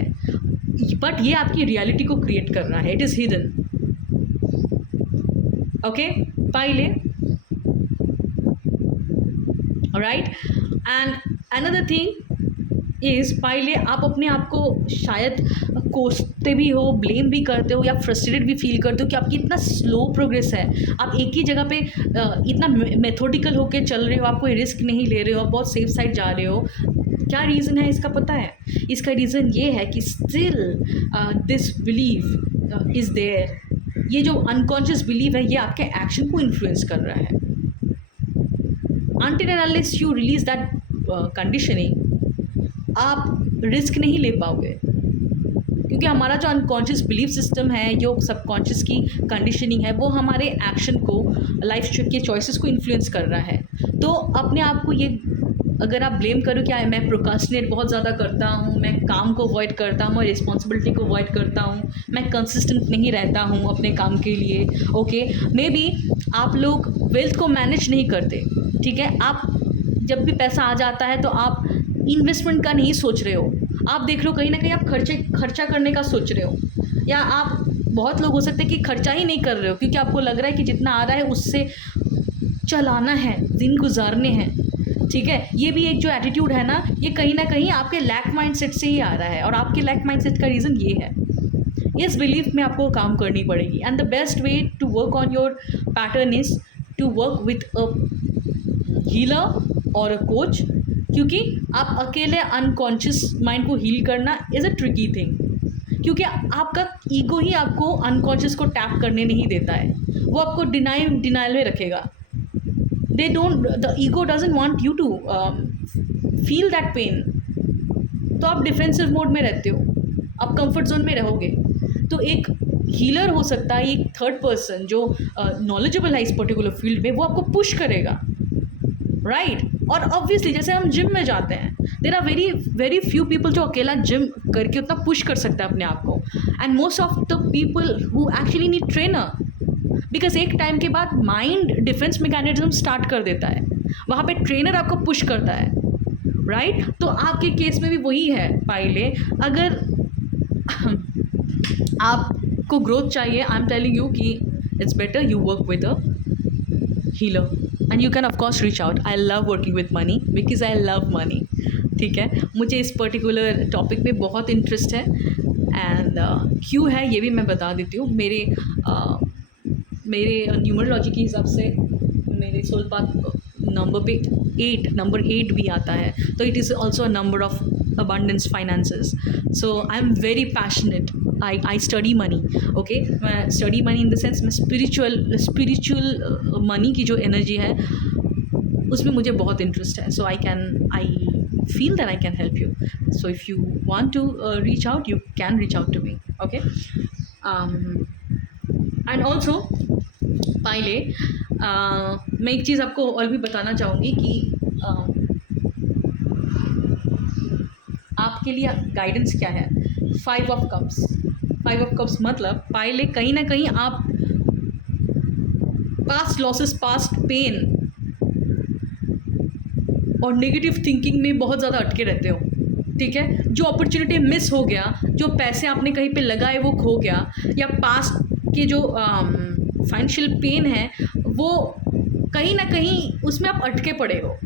बट ये आपकी रियलिटी को क्रिएट कर रहा है। It is hidden. ओके, पहले right. And another thing is, पहले आप अपने आप को शायद कोसते भी हो, ब्लेम भी करते हो, या फ्रस्ट्रेटेड भी फील करते हो कि आपकी इतना स्लो प्रोग्रेस है, आप एक ही जगह पे इतना मेथोडिकल होके चल रहे हो, आप कोई रिस्क नहीं ले रहे हो, आप बहुत सेफ साइड जा रहे हो। क्या रीज़न है इसका पता है? इसका रीज़न ये है कि still this believe is there. ये जो अनकॉन्शियस बिलीव है ये आपके एक्शन को इन्फ्लुएंस कर रहा है। Until and unless you release that conditioning, आप रिस्क नहीं ले पाओगे, क्योंकि हमारा जो अनकॉन्शियस बिलीफ सिस्टम है, जो सबकॉन्शियस की कंडीशनिंग है, वो हमारे एक्शन को, लाइफ के चॉइसेस को इन्फ्लुएंस कर रहा है। तो अपने आप को ये, अगर आप ब्लेम करो कि मैं प्रोकास्टिनेट बहुत ज़्यादा करता हूँ, मैं काम को अवॉइड करता हूँ, मैं रिस्पॉन्सिबिलिटी को अवॉइड करता हूँ, मैं कंसिस्टेंट नहीं रहता हूँ अपने काम के लिए, ओके, मे बी आप लोग वेल्थ को मैनेज नहीं करते, ठीक है। आप जब भी पैसा आ जाता है तो आप इन्वेस्टमेंट का नहीं सोच रहे हो, आप देख लो कहीं ना कहीं आप खर्चा करने का सोच रहे हो, या आप बहुत लोग हो सकते हैं कि खर्चा ही नहीं कर रहे हो क्योंकि आपको लग रहा है कि जितना आ रहा है उससे चलाना है, दिन गुजारने हैं, ठीक है। ये भी एक जो एटीट्यूड है ना, ये कहीं ना कहीं आपके लैक माइंडसेट से ही आ रहा है, और आपके लैक माइंडसेट का रीज़न ये है। इस बिलीफ में आपको काम करनी पड़ेगी, and the best way to work on your pattern is to work with a healer और अ कोच, क्योंकि आप अकेले अनकॉन्शियस माइंड को हील करना इज़ अ ट्रिकी थिंग, क्योंकि आपका ईगो ही आपको अनकॉन्शियस को टैप करने नहीं देता है, वो आपको डिनाइल में रखेगा। The ego doesn't want you to feel that pain, तो आप डिफेंसिव मोड में रहते हो, आप कंफर्ट जोन में रहोगे। तो एक हीलर हो सकता है, एक थर्ड पर्सन जो नॉलेजेबल है इस पर्टिकुलर फील्ड में, वो आपको पुश करेगा, राइट। और ऑब्वियसली जैसे हम जिम में जाते हैं, there are very very few people जो अकेला जिम करके उतना पुश कर सकता है अपने आप को, and most of the people who actually need trainer, because एक टाइम के बाद माइंड डिफेंस मैकेनिज्म स्टार्ट कर देता है, वहाँ पे ट्रेनर आपको पुश करता है, राइट। तो आपके केस में भी वही है पाइले, अगर आपको ग्रोथ चाहिए, आई एम टेलिंग यू कि it's better you work with a healer, and you can of course reach out. I love working with money because I love money, ठीक है। मुझे इस पर्टिकुलर टॉपिक में बहुत इंटरेस्ट है, एंड क्यों है ये भी मैं बता देती हूँ। मेरे न्यूमरोलॉजी के हिसाब से मेरे सोल पाथ नंबर पे नंबर 8 भी आता है, तो it is also a number of abundance finances. So I'm very passionate. I study money, okay. मैं study money in the sense मैं spiritual money की जो energy है उसमें मुझे बहुत interest है, so I feel that I can help you. So if you want to reach out, you can reach out to me, okay. And also पहले मैं एक चीज़ आपको और भी बताना चाहूँगी कि आपके लिए गाइडेंस क्या है। 5 ऑफ कप्स मतलब पहले कहीं ना कहीं आप पास्ट लॉसेस, पास्ट पेन और नेगेटिव थिंकिंग में बहुत ज़्यादा अटके रहते हो, ठीक है। जो अपॉर्चुनिटी मिस हो गया, जो पैसे आपने कहीं पे लगाए वो खो गया, या पास्ट के जो फाइनेंशियल पेन है वो कहीं ना कहीं उसमें आप अटके पड़े हो।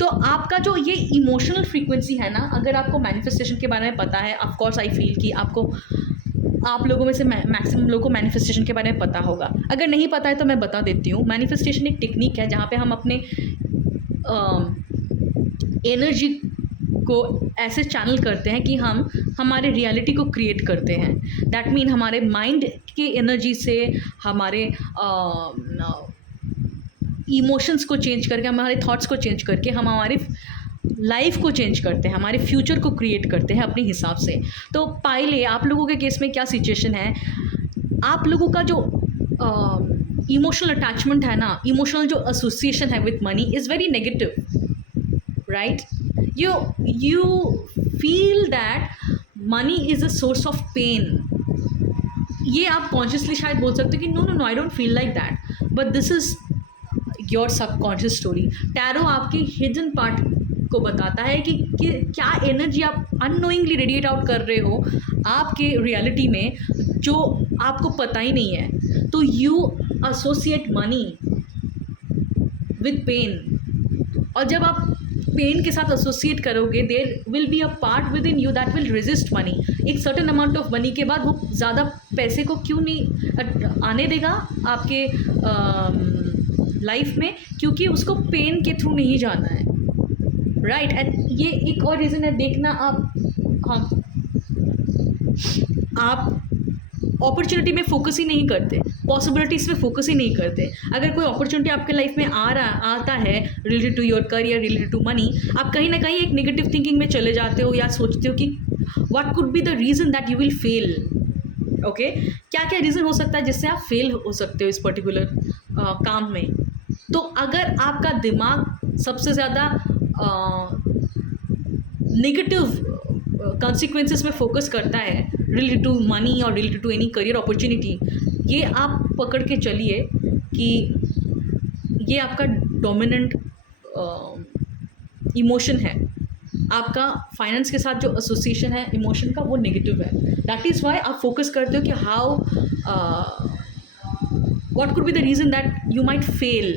तो आपका जो ये इमोशनल फ्रीक्वेंसी है ना, अगर आपको मैनिफेस्टेशन के बारे में पता है, ऑफ कोर्स आई फील कि आप लोगों में से मैक्सिमम लोगों को मैनिफेस्टेशन के बारे में पता होगा। अगर नहीं पता है तो मैं बता देती हूँ। मैनिफेस्टेशन एक टेक्निक है जहाँ पे हम अपने एनर्जी को ऐसे चैनल करते हैं कि हम हमारे रियलिटी को क्रिएट करते हैं। दैट मीन हमारे माइंड की एनर्जी से, हमारे इमोशंस को चेंज करके, हमारे थॉट्स को चेंज करके हम हमारी लाइफ को चेंज करते हैं, हमारे फ्यूचर को क्रिएट करते हैं अपने हिसाब से। तो पहले आप लोगों के केस में क्या सिचुएशन है, आप लोगों का जो इमोशनल अटैचमेंट है ना, इमोशनल जो एसोसिएशन है with money is very negative, right. you feel that money is a source of pain. ये आप कॉन्शियसली शायद बोल सकते हो कि no I don't feel like that, but this is your subconscious story. Tarot आपके हिडन पार्ट को बताता है कि क्या एनर्जी आप अननोइंगली रेडिएट आउट कर रहे हो आपके रियलिटी में, जो आपको पता ही नहीं है। तो you associate money with pain, और जब आप पेन के साथ एसोसिएट करोगे, there will be a part within you that will resist money. एक सर्टेन अमाउंट ऑफ मनी के बाद वो ज़्यादा पैसे को क्यों नहीं आने देगा आपके लाइफ में, क्योंकि उसको पेन के थ्रू नहीं जाना है, राइट। एंड ये एक और रीज़न है, देखना आप अपॉर्चुनिटी में फोकस ही नहीं करते, पॉसिबिलिटीज़ पे फोकस ही नहीं करते। अगर कोई अपॉर्चुनिटी आपके लाइफ में आता है related to your career, related to money, आप कहीं ना कहीं एक नेगेटिव थिंकिंग में चले जाते हो, या सोचते हो कि what could be the reason that you will fail, okay. क्या क्या रीज़न हो सकता है जिससे आप फेल हो सकते हो इस पर्टिकुलर काम में। तो अगर आपका दिमाग सबसे ज़्यादा नेगेटिव कॉन्सिक्वेंसेस में फोकस करता है रिलेटेड टू मनी और related to any career opportunity, ये आप पकड़ के चलिए कि ये आपका डोमिनेंट इमोशन है, आपका फाइनेंस के साथ जो एसोसिएशन है इमोशन का, वो नेगेटिव है। दैट इज़ वाई आप फोकस करते हो कि how what could be the reason that you might fail.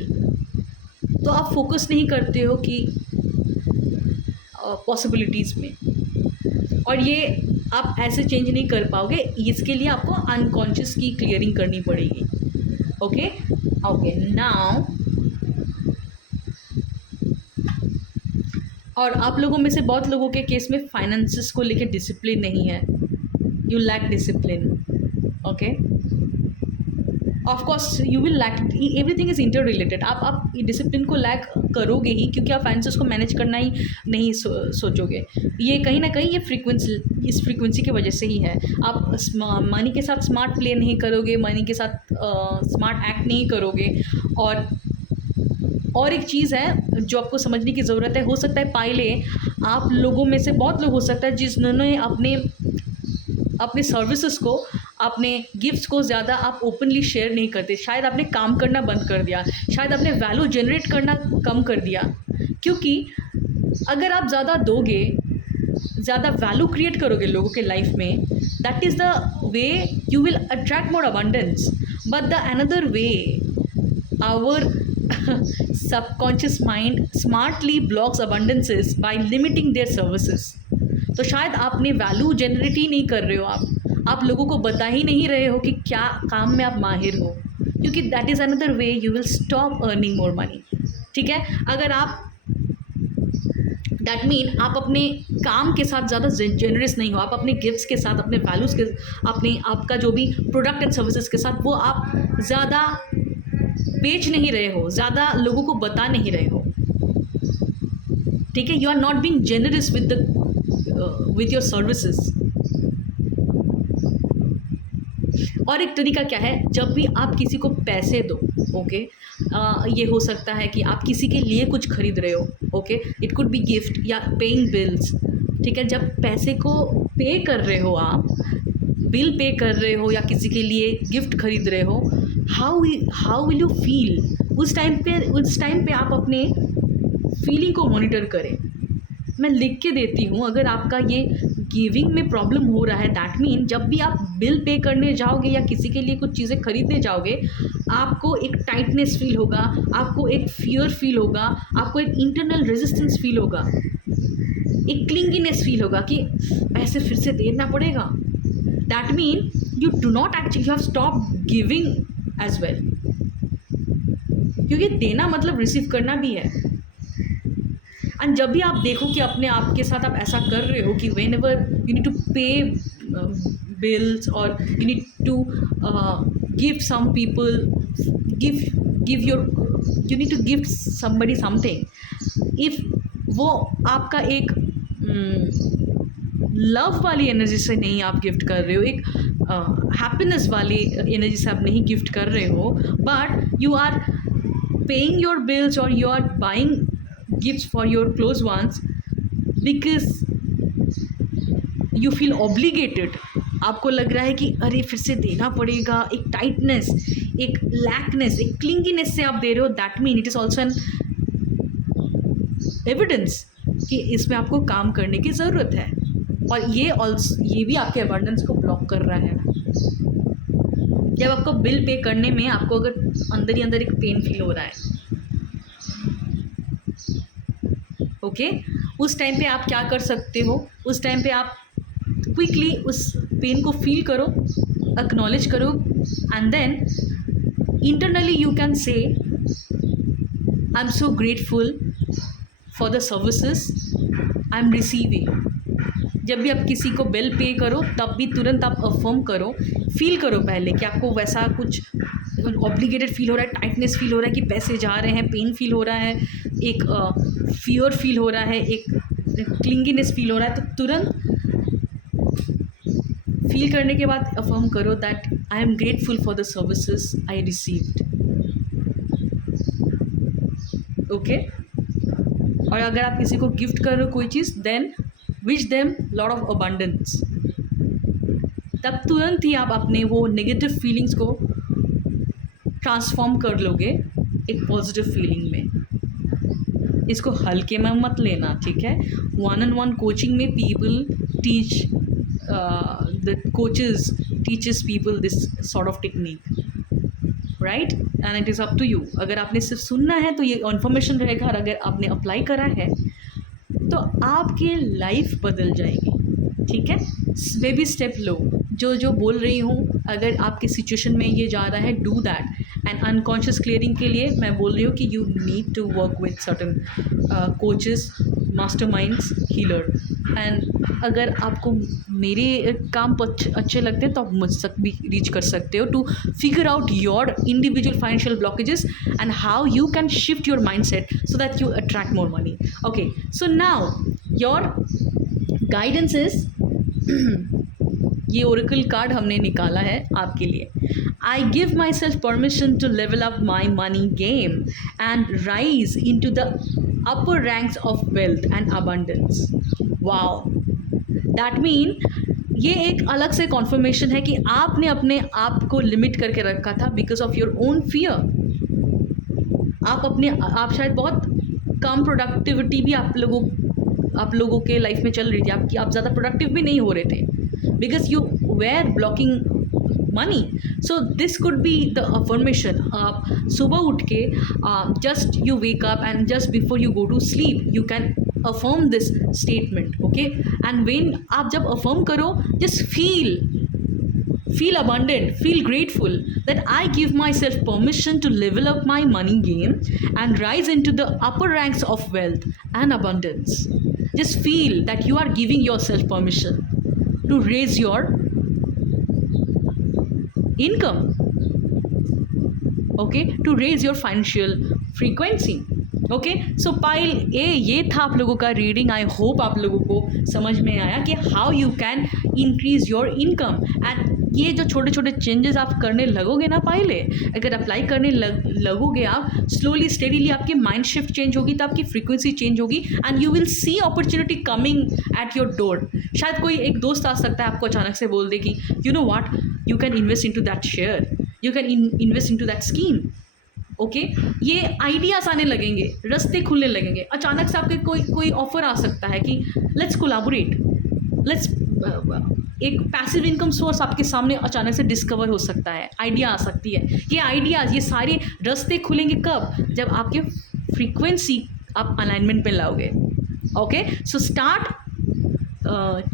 तो आप फोकस नहीं करते हो कि पॉसिबिलिटीज़ में, और ये आप ऐसे चेंज नहीं कर पाओगे। इसके लिए आपको अनकॉन्शियस की क्लियरिंग करनी पड़ेगी। ओके ओके नाउ, और आप लोगों में से बहुत लोगों के केस में फाइनेंसेस को लेके डिसिप्लिन नहीं है, you lack discipline. Okay, of course you will lack, everything is interrelated. आप डिसिप्लिन को लैक करोगे ही, क्योंकि आप फाइनेंसेस को मैनेज करना ही नहीं सोचोगे। ये कहीं ना कहीं ये इस फ्रीक्वेंसी की वजह से ही है। आप मनी के साथ स्मार्ट प्ले नहीं करोगे, मनी के साथ स्मार्ट एक्ट नहीं करोगे। और एक चीज़ है जो आपको समझने की ज़रूरत है, हो सकता है पाइले आप लोगों में से बहुत लोग हो सकता है जिन्होंने अपने सर्विसेज को, अपने गिफ्ट्स को ज़्यादा आप ओपनली शेयर नहीं करते। शायद आपने काम करना बंद कर दिया, शायद आपने वैल्यू जनरेट करना कम कर दिया। क्योंकि अगर आप ज़्यादा दोगे, ज़्यादा वैल्यू क्रिएट करोगे लोगों के लाइफ में, that is the way you will attract more abundance. But the another way, our subconscious mind smartly blocks abundances by limiting their services. तो शायद आपने वैल्यू जनरेट ही नहीं कर रहे हो, आप लोगों को बता ही नहीं रहे हो कि क्या काम में आप माहिर हो, क्योंकि that is another way you will stop earning more money. ठीक है, अगर आप, दैट मीन आप अपने काम के साथ ज़्यादा जेनरस नहीं हो, आप अपने गिफ्ट्स के साथ, अपने वैल्यूज़ के, आपका जो भी प्रोडक्ट एंड सर्विसेज के साथ, वो आप ज़्यादा बेच नहीं रहे हो, ज़्यादा लोगों को बता नहीं रहे हो। ठीक है, you are not being generous with your services. और एक तरीका क्या है, जब भी आप किसी को पैसे दो, ओके, ये हो सकता है कि आप किसी के लिए कुछ खरीद रहे हो, okay, it could B gift या पेइंग बिल्स। ठीक है, जब पैसे को पे कर रहे हो, आप बिल पे कर रहे हो या किसी के लिए गिफ्ट खरीद रहे हो, हाउ विल यू फील? उस टाइम पे आप अपने फीलिंग को मॉनिटर करें। मैं लिख के देती हूँ, अगर आपका ये गिविंग में प्रॉब्लम हो रहा है, दैट मीन जब भी आप बिल पे करने जाओगे या किसी के लिए कुछ चीज़ें खरीदने जाओगे, आपको एक टाइटनेस फील होगा, आपको एक फियर फील होगा, आपको एक इंटरनल रेजिस्टेंस फील होगा, एक क्लिंगीनेस फील होगा कि पैसे फिर से देना पड़ेगा। That mean you do not actually, you have stop giving as well, क्योंकि देना मतलब रिसीव करना भी है। एंड जब भी आप देखो कि अपने आप के साथ आप ऐसा कर रहे हो कि whenever you need to pay bills और you need to give some people, you need to give somebody something, if वो आपका एक लव वाली एनर्जी से नहीं आप गिफ्ट कर रहे हो, एक हैप्पीनेस वाली एनर्जी से आप नहीं गिफ्ट कर रहे हो, but you are paying your bills और you are buying gifts for your close ones because you feel obligated। आपको लग रहा है कि अरे फिर से देना पड़ेगा, एक टाइटनेस, एक लैकनेस, एक क्लिंगीनेस से आप दे रहे हो। That mean it is also an evidence कि इसमें आपको काम करने की ज़रूरत है, और ये भी आपके अबंडेंस को ब्लॉक कर रहा है। जब आपको बिल पे करने में आपको अगर अंदर ही अंदर एक पेन फील हो रहा है, ओके, उस टाइम पे आप क्या कर सकते हो, उस टाइम पे आप क्विकली उस पेन को फील करो, एक्नॉलेज करो, and then internally you can say I am so grateful for the services I am receiving. जब भी आप किसी को बिल पे करो, तब भी तुरंत आप अफर्म करो, फील करो पहले कि आपको वैसा कुछ ऑब्लिगेटेड फील हो रहा है, टाइटनेस फील हो रहा है कि पैसे जा रहे हैं, पेन फील हो रहा है, एक फियर फील हो रहा है, एक क्लिंगीनेस फील हो रहा है। तो तुरंत फील करने के बाद अफर्म करो that I am grateful for the services I received. Okay, और अगर आप किसी को गिफ्ट कर रहे हो कोई चीज़, then wish them lot of abundance. तब तुरंत ही आप अपने वो नेगेटिव फीलिंग्स को ट्रांसफॉर्म कर लोगे एक पॉजिटिव फीलिंग में। इसको हल्के में मत लेना, ठीक है। 1-on-1 कोचिंग में people teach, the coaches teaches people this sort of technique, right, and it is up to you. अगर आपने सिर्फ सुनना है तो ये इन्फॉर्मेशन रहेगा, और अगर आपने अप्लाई करा है तो आपकी लाइफ बदल जाएगी, ठीक है। बेबी स्टेप लो, जो जो बोल रही हूँ, अगर आपके सिचुएशन में ये जा रहा है, do that. And unconscious clearing के लिए मैं बोल रही हूँ कि you need to work with certain coaches, masterminds, healer. And अगर आपको मेरे काम अच्छे लगते हैं तो आप मुझ तक भी रीच कर सकते हो to figure out your individual financial blockages and how you can shift your mind set so that you attract more money. Okay, so now your guidance is ये ओरेकल कार्ड हमने निकाला है आपके लिए। I give myself permission to level up my money game and rise into the upper ranks of wealth and abundance. Wow, that mean ये एक अलग से कॉन्फर्मेशन है कि आपने अपने आप को लिमिट करके रखा था because of your own fear. आप शायद बहुत कम प्रोडक्टिविटी भी आप लोगों के लाइफ में चल रही थी आपकी, आप ज़्यादा प्रोडक्टिव भी नहीं हो रहे थे because you were blocking money. So this could be the affirmation. आप सुबह उठ के just you wake up and just before you go to sleep you can affirm this statement, okay? And when आप जब affirm करो, just feel abundant, feel grateful that I give myself permission to level up my money game and rise into the upper ranks of wealth and abundance. Just feel that you are giving yourself permission to raise your income, okay, to raise your financial frequency. Okay, so pile A, ये था आप लोगों का रीडिंग। आई होप आप लोगों को समझ में आया कि how you can increase your income. And ये जो छोटे छोटे चेंजेस आप करने लगोगे ना पाइले, अगर अप्लाई करने लगोगे आप, स्लोली स्टेडीली आपकी माइंड शिफ्ट चेंज होगी, तो आपकी फ्रीक्वेंसी चेंज होगी and you will see opportunity coming at your door. शायद कोई एक दोस्त आ सकता है आपको अचानक से बोल दे कि you know what, you can invest into that share, you can invest into that scheme. Okay, ये आइडियाज़ आने लगेंगे, रास्ते खुलने लगेंगे। अचानक से आपके कोई ऑफर आ सकता है कि लेट्स कोलैबोरेट, लेट्स एक पैसिव इनकम सोर्स आपके सामने अचानक से डिस्कवर हो सकता है, आइडिया आ सकती है। ये आइडियाज़, ये सारे रास्ते खुलेंगे कब? जब आपके फ्रीक्वेंसी आप अलाइनमेंट में लाओगे। Okay, so start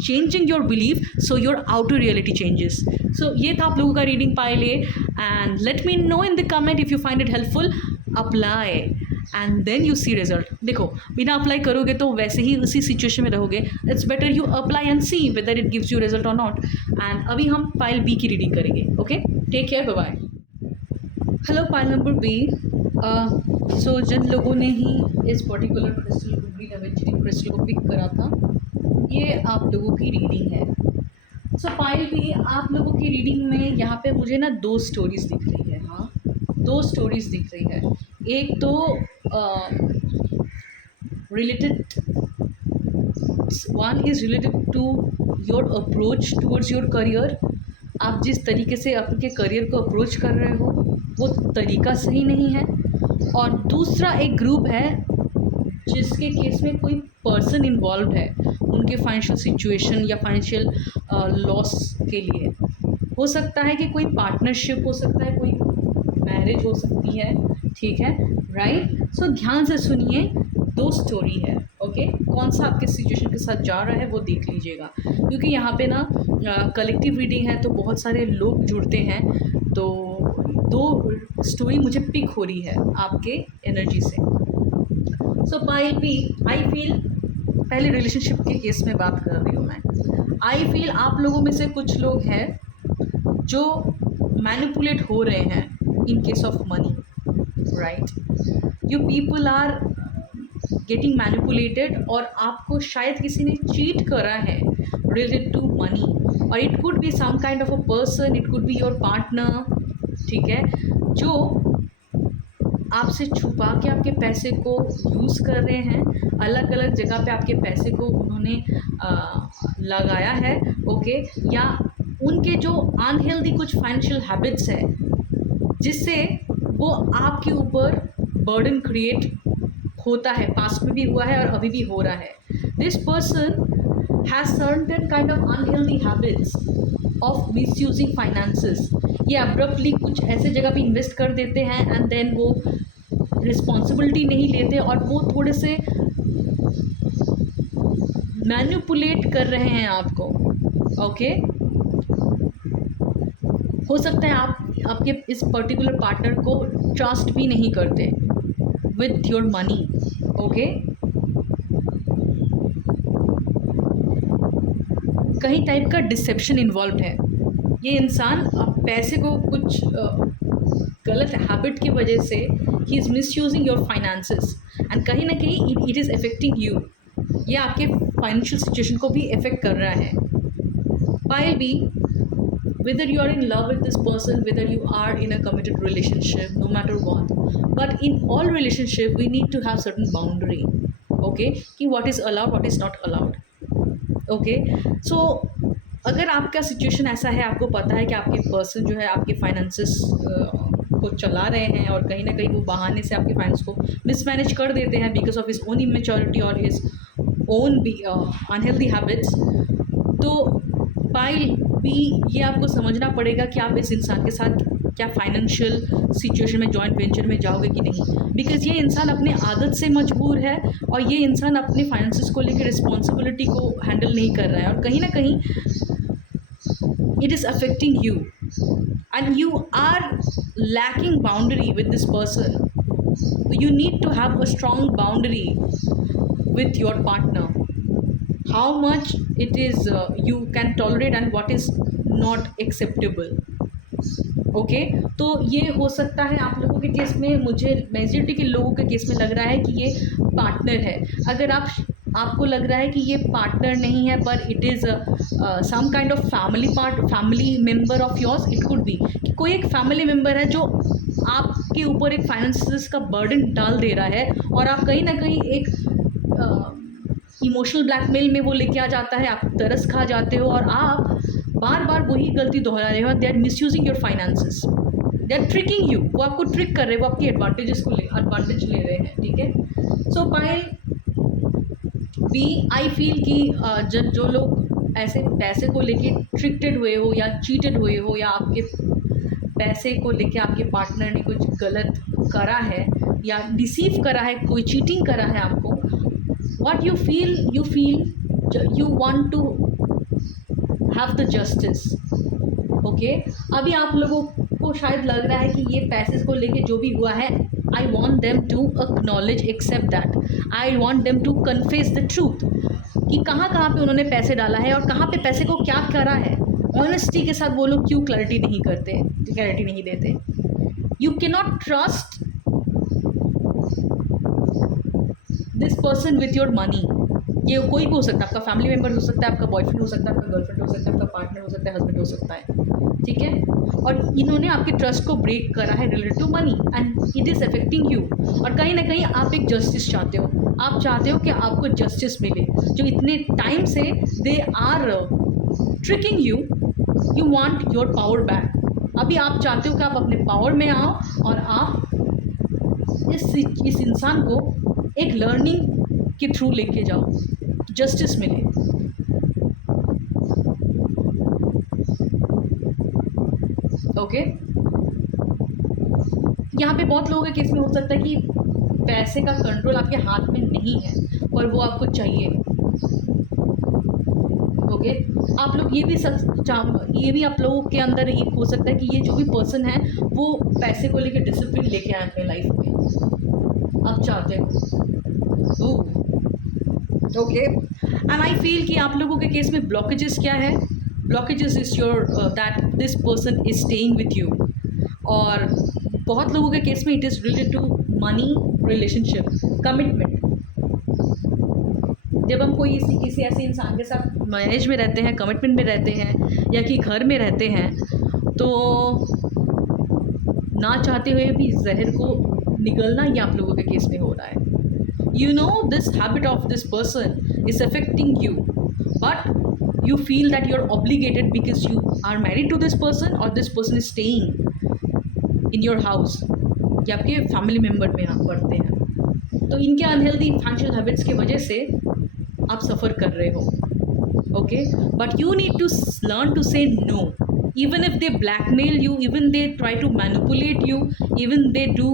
changing your belief so your outer reality changes. So ये था आप लोगों का रीडिंग पाइले, and let me know in the comment if you find it helpful. Apply and then you see result. देखो, बिना अप्लाई करोगे तो वैसे ही उसी सिचुएशन में रहोगे। It's better you apply and see whether it gives you result or not. And अभी हम पाइल बी की रीडिंग करेंगे। Okay, take care, bye bye. Hello pile number B. So जिन लोगों ने ही इस पर्टिकुलर क्रिस्टल को, ग्रीन एवेंचरिंग क्रिस्टल को पिक करा था, ये आप लोगों की रीडिंग है। सो पाइल भी आप लोगों की रीडिंग में यहाँ पे मुझे ना 2 स्टोरीज दिख रही है। हाँ, 2 स्टोरीज दिख रही है। एक तो related, one is related to your approach towards your career. आप जिस तरीके से आपके करियर को अप्रोच कर रहे हो वो तरीका सही नहीं है। और दूसरा एक ग्रुप है जिसके केस में कोई पर्सन इन्वॉल्व है उनके फाइनेंशियल सिचुएशन या फाइनेंशियल लॉस के लिए। हो सकता है कि कोई पार्टनरशिप हो सकता है, कोई मैरिज हो सकती है, ठीक है, राइट। सो ध्यान से सुनिए, 2 स्टोरी है। ओके, कौन सा आपके सिचुएशन के साथ जा रहा है वो देख लीजिएगा, क्योंकि यहाँ पे ना कलेक्टिव रीडिंग है तो बहुत सारे लोग जुड़ते हैं। तो 2 स्टोरी मुझे पिक हो रही है आपके एनर्जी से। So pile B, I feel, पहले रिलेशनशिप के केस में बात कर रही हूँ मैं। आई फील आप लोगों में से कुछ लोग हैं जो मैनिपुलेट हो रहे हैं in case of money, right. You people are getting manipulated और आपको शायद किसी ने चीट करा है रिलेटेड टू मनी, और it could be some kind of a person, it could be your partner, ठीक है, जो आपसे छुपा के आपके पैसे को यूज़ कर रहे हैं। अलग अलग जगह पे आपके पैसे को उन्होंने लगाया है। ओके, या उनके जो अनहेल्दी कुछ फाइनेंशियल हैबिट्स है जिससे वो आपके ऊपर बर्डन क्रिएट होता है, पास्ट में भी हुआ है और अभी भी हो रहा है. This person has certain kind of unhealthy habits of misusing finances. ये अब्रप्टली कुछ ऐसे जगह पे इन्वेस्ट कर देते हैं एंड देन वो रिस्पॉन्सिबिलिटी नहीं लेते और वो थोड़े से मैनिपुलेट कर रहे हैं आपको. ओके, हो सकता है आप आपके इस पर्टिकुलर पार्टनर को ट्रस्ट भी नहीं करते विथ योर मनी. ओके, कहीं टाइप का डिसेप्शन इन्वॉल्व है. ये इंसान पैसे को कुछ गलत हैबिट की वजह से he is misusing your finances and कहीं ना कहीं इट इज़ अफेक्टिंग यू. ये आपके फाइनेंशियल सिचुएशन को भी अफेक्ट कर रहा है. while be whether you are in love with this person, whether you are in a committed relationship, no matter what, but in all relationship we need to have certain boundary. Okay, कि what is allowed, what is not allowed. Okay, so अगर आपका सिचुएशन ऐसा है, आपको पता है कि आपके पर्सन जो है आपके फाइनेंसेस को चला रहे हैं और कहीं ना कहीं वो बहाने से आपके फाइनेंस को मिसमैनेज कर देते हैं because of his own immaturity और हिज ओन अनहेल्दी हैबिट्स, तो पाइल भी ये आपको समझना पड़ेगा कि आप इस इंसान के साथ क्या फाइनेंशियल सिचुएशन में जॉइंट वेंचर में जाओगे कि नहीं. बिकॉज ये इंसान अपने आदत से मजबूर है और ये इंसान अपने फाइनेंसेस को लेकर रिस्पॉन्सिबिलिटी को हैंडल नहीं कर रहा है और कहीं ना कहीं it is affecting you and you are lacking boundary with this person. You need to have a strong boundary with your partner, how much it is you can tolerate and what is not acceptable. Okay, तो ये हो सकता है आप लोगों के केस में, मुझे मेजॉरिटी के लोगों के केस में लग रहा है कि ये पार्टनर है. अगर आपको लग रहा है कि ये पार्टनर नहीं है पर it is some kind of family member of yours, it could be कि कोई एक फैमिली मेम्बर है जो आपके ऊपर एक फाइनेंसेस का बर्डन डाल दे रहा है और आप कहीं ना कहीं एक इमोशनल ब्लैकमेल में वो लेके आ जाता है, आप तरस खा जाते हो और आप बार बार वही गलती दोहरा रहे हो. They are misusing your finances, they are tricking you. वो आपको ट्रिक कर रहे हैं, वो आपकी एडवांटेज ले रहे हैं. ठीक है, सो बाय बी आई फील कि जो लोग ऐसे पैसे को लेके ट्रिक्टेड हुए हो या चीटेड हुए हो या आपके पैसे को लेके आपके पार्टनर ने कुछ गलत करा है या डिसीव करा है, कोई चीटिंग करा है आपको, what you feel you want to have the justice. okay, अभी आप लोगों को शायद लग रहा है कि ये पैसे को लेके जो भी हुआ है, I want them to acknowledge, accept that. I want them to confess the truth कि कहाँ कहाँ पे उन्होंने पैसे डाला है और कहाँ पे पैसे को क्या करा है. ऑनेस्टी के साथ वो लोग क्यों क्लैरिटी नहीं देते. You cannot trust this person with your money. ये कोई भी हो सकता है, आपका फैमिली मेम्बर हो सकता है, आपका बॉयफ्रेंड हो सकता है, आपका गर्लफ्रेंड हो सकता है, आपका पार्टनर हो सकता है, हस्बैंड हो सकता है. ठीक है, और इन्होंने आपके ट्रस्ट को ब्रेक करा है related to money and it is affecting you. और कहीं ना कहीं आप एक जस्टिस चाहते हो, आप चाहते हो कि आपको जस्टिस मिले. जो इतने टाइम से they are tricking you, you want your power back. अभी आप चाहते हो कि आप अपने पावर में आओ और आप इस इंसान को एक लर्निंग के थ्रू लेके जाओ, जस्टिस मिले. ओके, यहाँ पे बहुत लोगों के केस में हो सकता है कि पैसे का कंट्रोल आपके हाथ में नहीं है पर वो आपको चाहिए. ओके, आप लोग ये भी आप लोगों के अंदर ये हो सकता है कि ये जो भी पर्सन है वो पैसे को लेके डिसिप्लिन लेके आए अपने लाइफ में, आप चाहते हो. ओके, एंड आई फील कि आप लोगों के केस में ब्लॉकेजेस क्या है. Blockages is your that this person is staying with you. और बहुत लोगों के केस में it is related to money, relationship, commitment. जब हम कोई किसी ऐसे इंसान के साथ मैरिज में रहते हैं, कमिटमेंट में रहते हैं या कि घर में रहते हैं, तो ना चाहते हुए भी जहर को निगलना ही आप लोगों के केस में हो रहा है. You know this habit of this person is affecting you, but you feel that you're obligated because you are married to this person or this person is staying in your house या आपके फैमिली मेम्बर में आप पढ़ते हैं. तो इनके अनहेल्दी फाइनेंशियल हैबिट्स की वजह से आप सफ़र कर रहे हो. Okay, but you need to learn to say no, even if they blackmail you, even they try to manipulate you, even they do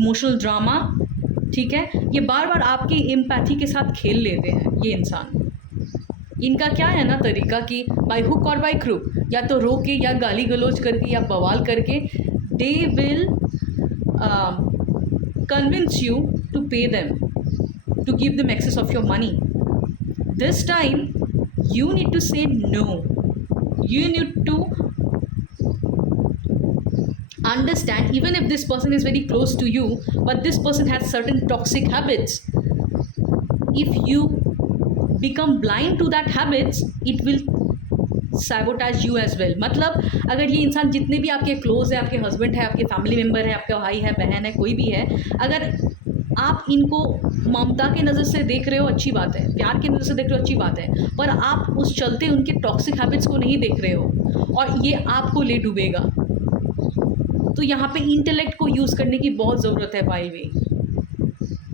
emotional drama. ठीक है, ये बार बार आपकी एम्पैथी के साथ खेल लेते हैं ये इंसान. इनका क्या है ना तरीका कि बाय हुक और बाय क्रूक, या तो रो के या गाली गलौज करके या बवाल करके they will convince you to pay them, to give them access of your money. This time you need to say no. You need to understand, even if this person is very close to you, but this person has certain toxic habits. If you become blind to that habits, it will sabotage you as well. मतलब अगर ये इंसान जितने भी आपके क्लोज है, आपके हस्बैंड है, आपके फैमिली मेम्बर है, आपका भाई है, बहन है, कोई भी है, अगर आप इनको ममता की नज़र से देख रहे हो अच्छी बात है, प्यार की नज़र से देख रहे हो अच्छी बात है, पर आप उस चलते उनके टॉक्सिक हैबिट्स को नहीं देख रहे हो और ये आपको ले डूबेगा. तो यहाँ पे इंटेलेक्ट को यूज़ करने की बहुत ज़रूरत है भाई वे.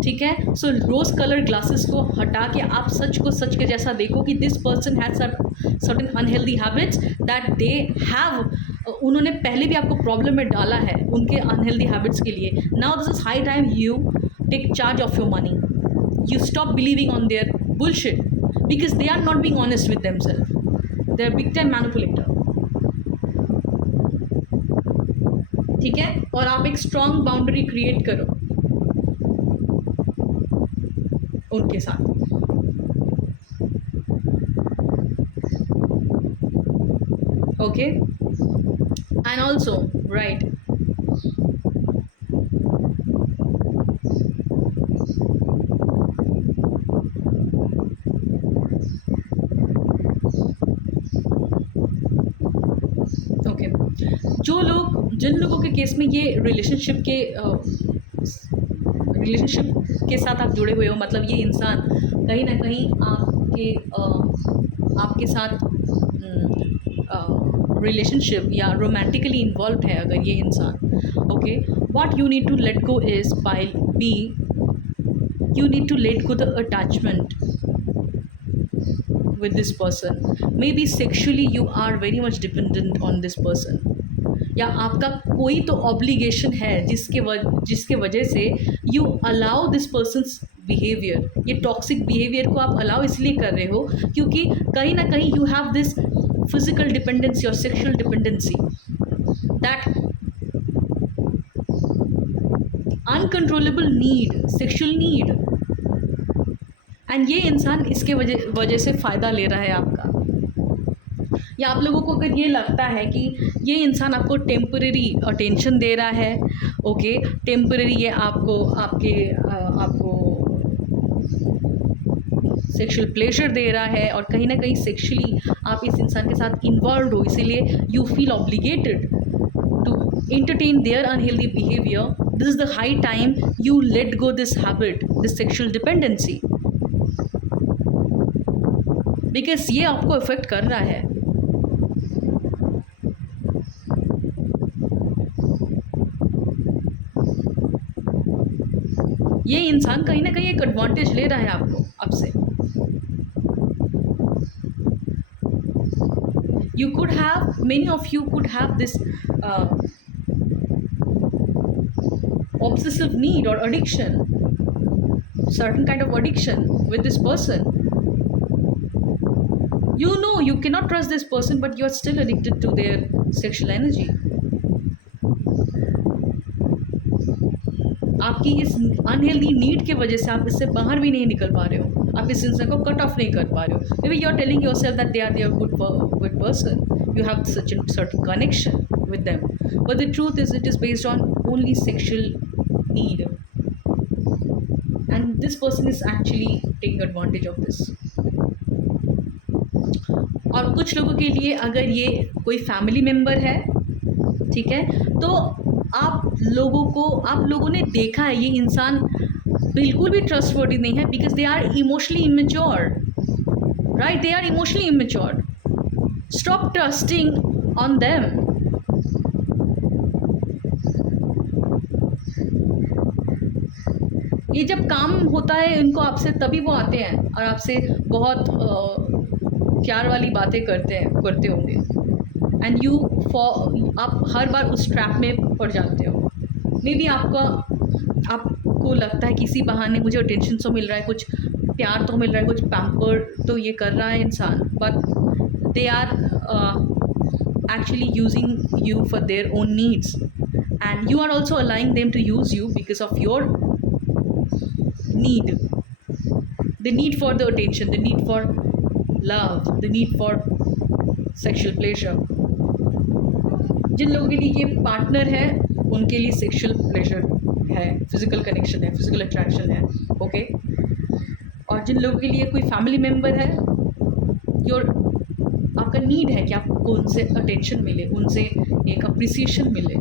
ठीक है, सो रोज़ कलर ग्लासेस को हटा के आप सच को सच के जैसा देखो कि this person has certain unhealthy habits that they have. उन्होंने पहले भी आपको प्रॉब्लम में डाला है उनके अनहेल्दी हैबिट्स के लिए. Now this is high time you take charge of your money. You stop believing on their bullshit because they are not being honest with themselves. They are big time manipulator. ठीक है, और आप एक स्ट्रॉन्ग बाउंड्री क्रिएट करो उनके साथ. Okay, and also right, जो लोग जिन लोगों के केस में ये रिलेशनशिप के साथ आप जुड़े हुए हो, मतलब ये इंसान कहीं ना कहीं आपके साथ रिलेशनशिप या रोमांटिकली इन्वॉल्व है अगर ये इंसान. Okay, what you need to let go is by B you need to let go the attachment with this person. Maybe sexually you are very much dependent on this person, या आपका कोई तो ऑब्लिगेशन है जिसके वजह से you allow this persons behaviour. ये टॉक्सिक बिहेवियर को आप अलाउ इसलिए कर रहे हो क्योंकि कहीं ना कहीं you have this physical dependency और sexual dependency, that uncontrollable need, sexual need. And ये इंसान इसके वजह से फ़ायदा ले रहा है आपका. या आप लोगों को अगर ये लगता है कि ये इंसान आपको टेम्परेरी अटेंशन दे रहा है, ओके, टेम्परेरी ये आपको सेक्शुअल प्लेजर दे रहा है और कहीं ना कहीं सेक्शुअली आप इस इंसान के साथ इन्वॉल्व हो, इसीलिए you feel obligated to entertain their unhealthy behavior, this is the high time you let go this habit, this sexual dependency, because ये आपको अफेक्ट कर रहा है. ये इंसान कहीं ना कहीं एक एडवांटेज ले रहा है आपसे. You could have, many of you could have this obsessive need or addiction, certain kind of addiction with this person. You know you cannot trust this person, but you are still addicted to their sexual energy. आपकी इस अनहेल्दी नीड के वजह से आप इससे बाहर भी नहीं निकल पा रहे हो, आप इस इंसान को कट ऑफ नहीं कर पा रहे हो. Maybe you are telling yourself that they are good person, you have such a certain connection with them, but the truth is it is based on only sexual need, and this person is actually taking advantage of this. और कुछ लोगों के लिए अगर ये कोई फैमिली मेम्बर है, ठीक है, तो आप लोगों ने देखा है ये इंसान बिल्कुल भी ट्रस्टवर्दी नहीं है, because they are emotionally immature, right, they are emotionally immature. Stop trusting on them. ये जब काम होता है इनको आपसे, तभी वो आते हैं और आपसे बहुत प्यार वाली बातें करते होंगे, एंड आप हर बार उस ट्रैप में पड़ जाते हो। मे बी आपको लगता है किसी बहाने मुझे अटेंशन तो मिल रहा है, कुछ प्यार तो मिल रहा है, कुछ पैम्पर तो ये कर रहा है इंसान, but they are actually using you for their own needs, and you are also allowing them to use you because of your need, the need for the attention, the need for love, the need for sexual pleasure. जिन लोगों के लिए ये पार्टनर है उनके लिए सेक्सुअल प्लेजर है, फिजिकल कनेक्शन है, फिजिकल अट्रैक्शन है, ओके। और जिन लोगों के लिए कोई फैमिली मेम्बर है, योर आपका नीड है कि आपको उनसे अटेंशन मिले, उनसे एक अप्रिसिएशन मिले,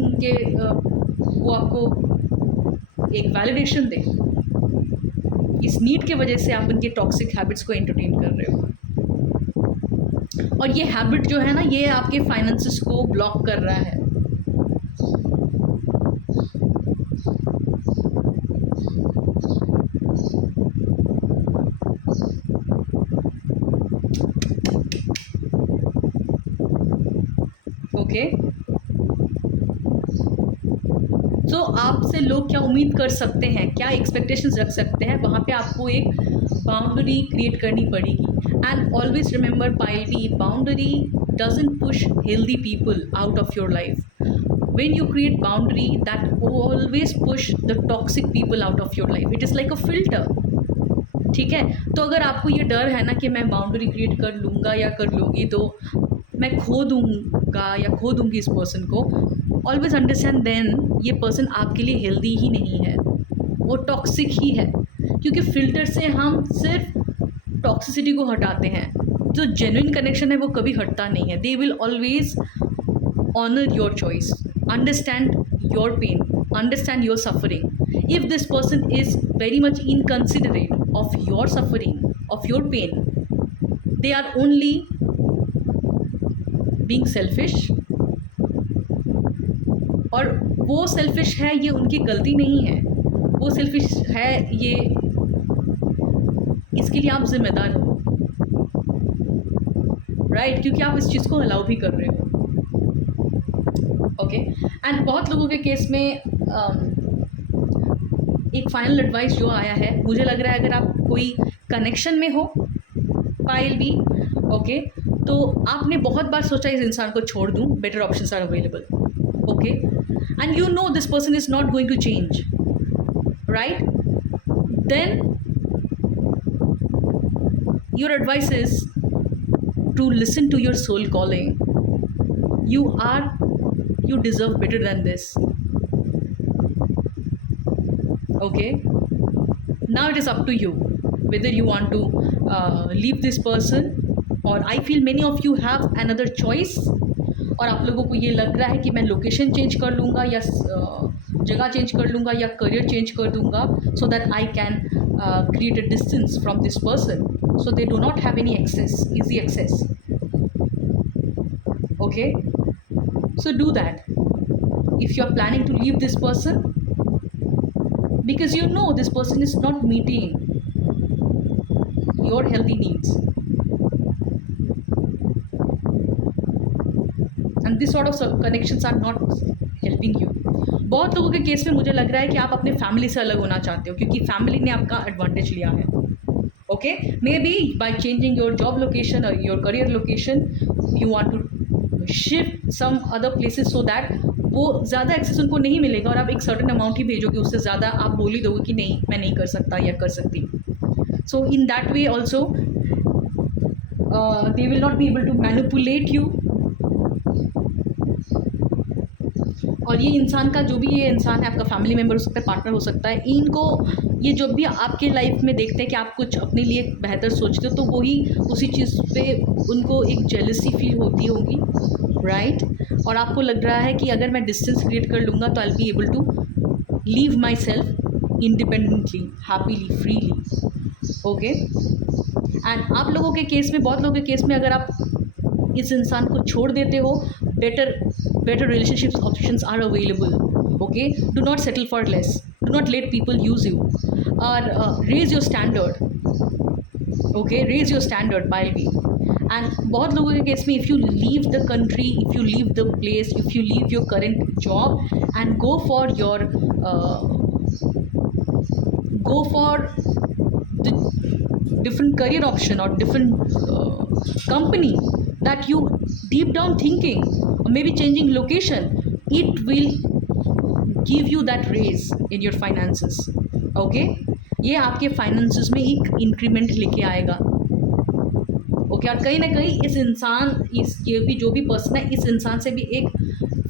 उनके वो आपको एक वैलिडेशन दे। इस नीड के वजह से आप उनके टॉक्सिक हैबिट्स को एंटरटेन कर रहे हो, और ये हैबिट जो है ना, ये आपके फाइनेंसेस को ब्लॉक कर रहा है। ओके, तो आपसे लोग क्या उम्मीद कर सकते हैं, क्या एक्सपेक्टेशंस रख सकते हैं, वहाँ पे आपको एक बाउंड्री क्रिएट करनी पड़ेगी। And always remember pile B, boundary doesn't push healthy people out of your life. When you create boundary, that always push the toxic people out of your life. It is like a filter, ठीक है। तो अगर आपको ये डर है ना कि मैं बाउंड्री क्रिएट कर लूँगा या कर लूँगी तो मैं खो दूँगा या खो दूँगी इस पर्सन को, ऑलवेज अंडरस्टैंड देन ये पर्सन आपके लिए हेल्दी ही नहीं है, वो टॉक्सिक ही है। क्योंकि फ़िल्टर से हम सिर्फ टॉक्सिसिटी को हटाते हैं, जो जेन्युइन कनेक्शन है वो कभी हटता नहीं है। They will always honour your choice, understand your pain, understand your suffering. If this person is very much inconsiderate of your suffering, of your pain, they are only being selfish, और वो सेल्फिश है, ये उनकी गलती नहीं है, वो सेल्फिश है, ये इसके लिए आप जिम्मेदार हो, राइट? क्योंकि आप इस चीज़ को अलाउ भी कर रहे हो, ओके। एंड बहुत लोगों के केस में एक फाइनल एडवाइस जो आया है, मुझे लग रहा है अगर आप कोई कनेक्शन में हो पायल भी, ओके, तो आपने बहुत बार सोचा इस इंसान को छोड़ दूं, better options are available, okay, and you know this person is not going to change, right? Then your advice is to listen to your soul calling. You deserve better than this. Okay, now it is up to you whether you want to leave this person, or I feel many of you have another choice. और आप लोगों को ये लग रहा है कि मैं लोकेशन चेंज कर लूँगा या जगह चेंज कर लूँगा या करियर चेंज कर दूँगा, so that I can create a distance from this person, so they do not have any easy access. Okay, so do that if you are planning to leave this person, because you know this person is not meeting your healthy needs, and this sort of connections are not helping you. बहुत लोगों के केस में मुझे लग रहा है कि आप अपने फैमिली से अलग होना चाहते हो क्योंकि फैमिली ने आपका एडवांटेज लिया है. Okay, maybe by changing your job location और your career location, you want to shift some other places so that वो ज़्यादा एक्सेस उनको नहीं मिलेगा और आप एक सर्टेन अमाउंट ही भेजोगे, उससे ज़्यादा आप बोल ही दोगे कि नहीं मैं नहीं कर सकता या कर सकती. So in that way also they will not be able to manipulate you. और ये इंसान का जो भी ये इंसान है, आपका फैमिली मेम्बर हो सकता है, पार्टनर हो सकता है, इनको ये जब भी आपके लाइफ में देखते हैं कि आप कुछ अपने लिए बेहतर सोचते हो, तो वही उसी चीज़ पे उनको एक जेलसी फील होती होगी, राइट? और आपको लग रहा है कि अगर मैं डिस्टेंस क्रिएट कर लूँगा तो I will be able to live myself independently, happily, freely. Okay, and आप लोगों के केस में, बहुत लोगों के केस में, अगर आप इस इंसान को छोड़ देते हो, better relationships options are available. Okay, do not settle for less, do not let people use you, or raise your standard. Okay, raise your standard while we, and बहुत लोगों के केस में, if you leave the country, if you leave the place, if you leave your current job and go for the different career option or different company that you deep down thinking, or maybe changing location, it will give you that raise in your finances. Okay, ये आपके फाइनेंसेस में एक इंक्रीमेंट लेके आएगा. ओके, और कहीं ना कहीं इस इंसान, इस ये भी जो भी पर्सन है, इस इंसान से भी एक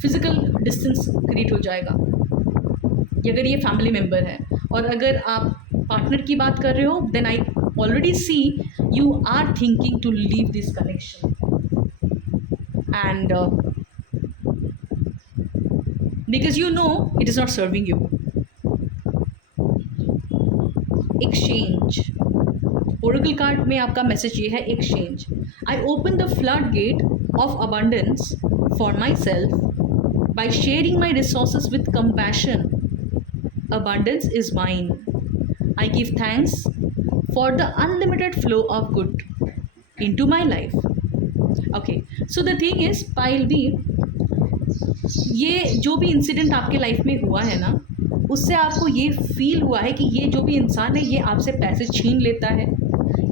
फिजिकल डिस्टेंस क्रिएट हो जाएगा, ये अगर ये फैमिली मेम्बर है. और अगर आप पार्टनर की बात कर रहे हो, then I already see you are thinking to leave this connection, and because you know it is not serving you. Exchange, oracle card में आपका मैसेज ये है, exchange. I open the flood gate of abundance for myself by sharing my resources with compassion. Abundance is mine. I give thanks for the unlimited flow of good into my life. Okay, so the thing is, while भी ये जो भी इंसिडेंट आपके लाइफ में हुआ है ना, उससे आपको ये फील हुआ है कि ये जो भी इंसान है, ये आपसे पैसे छीन लेता है,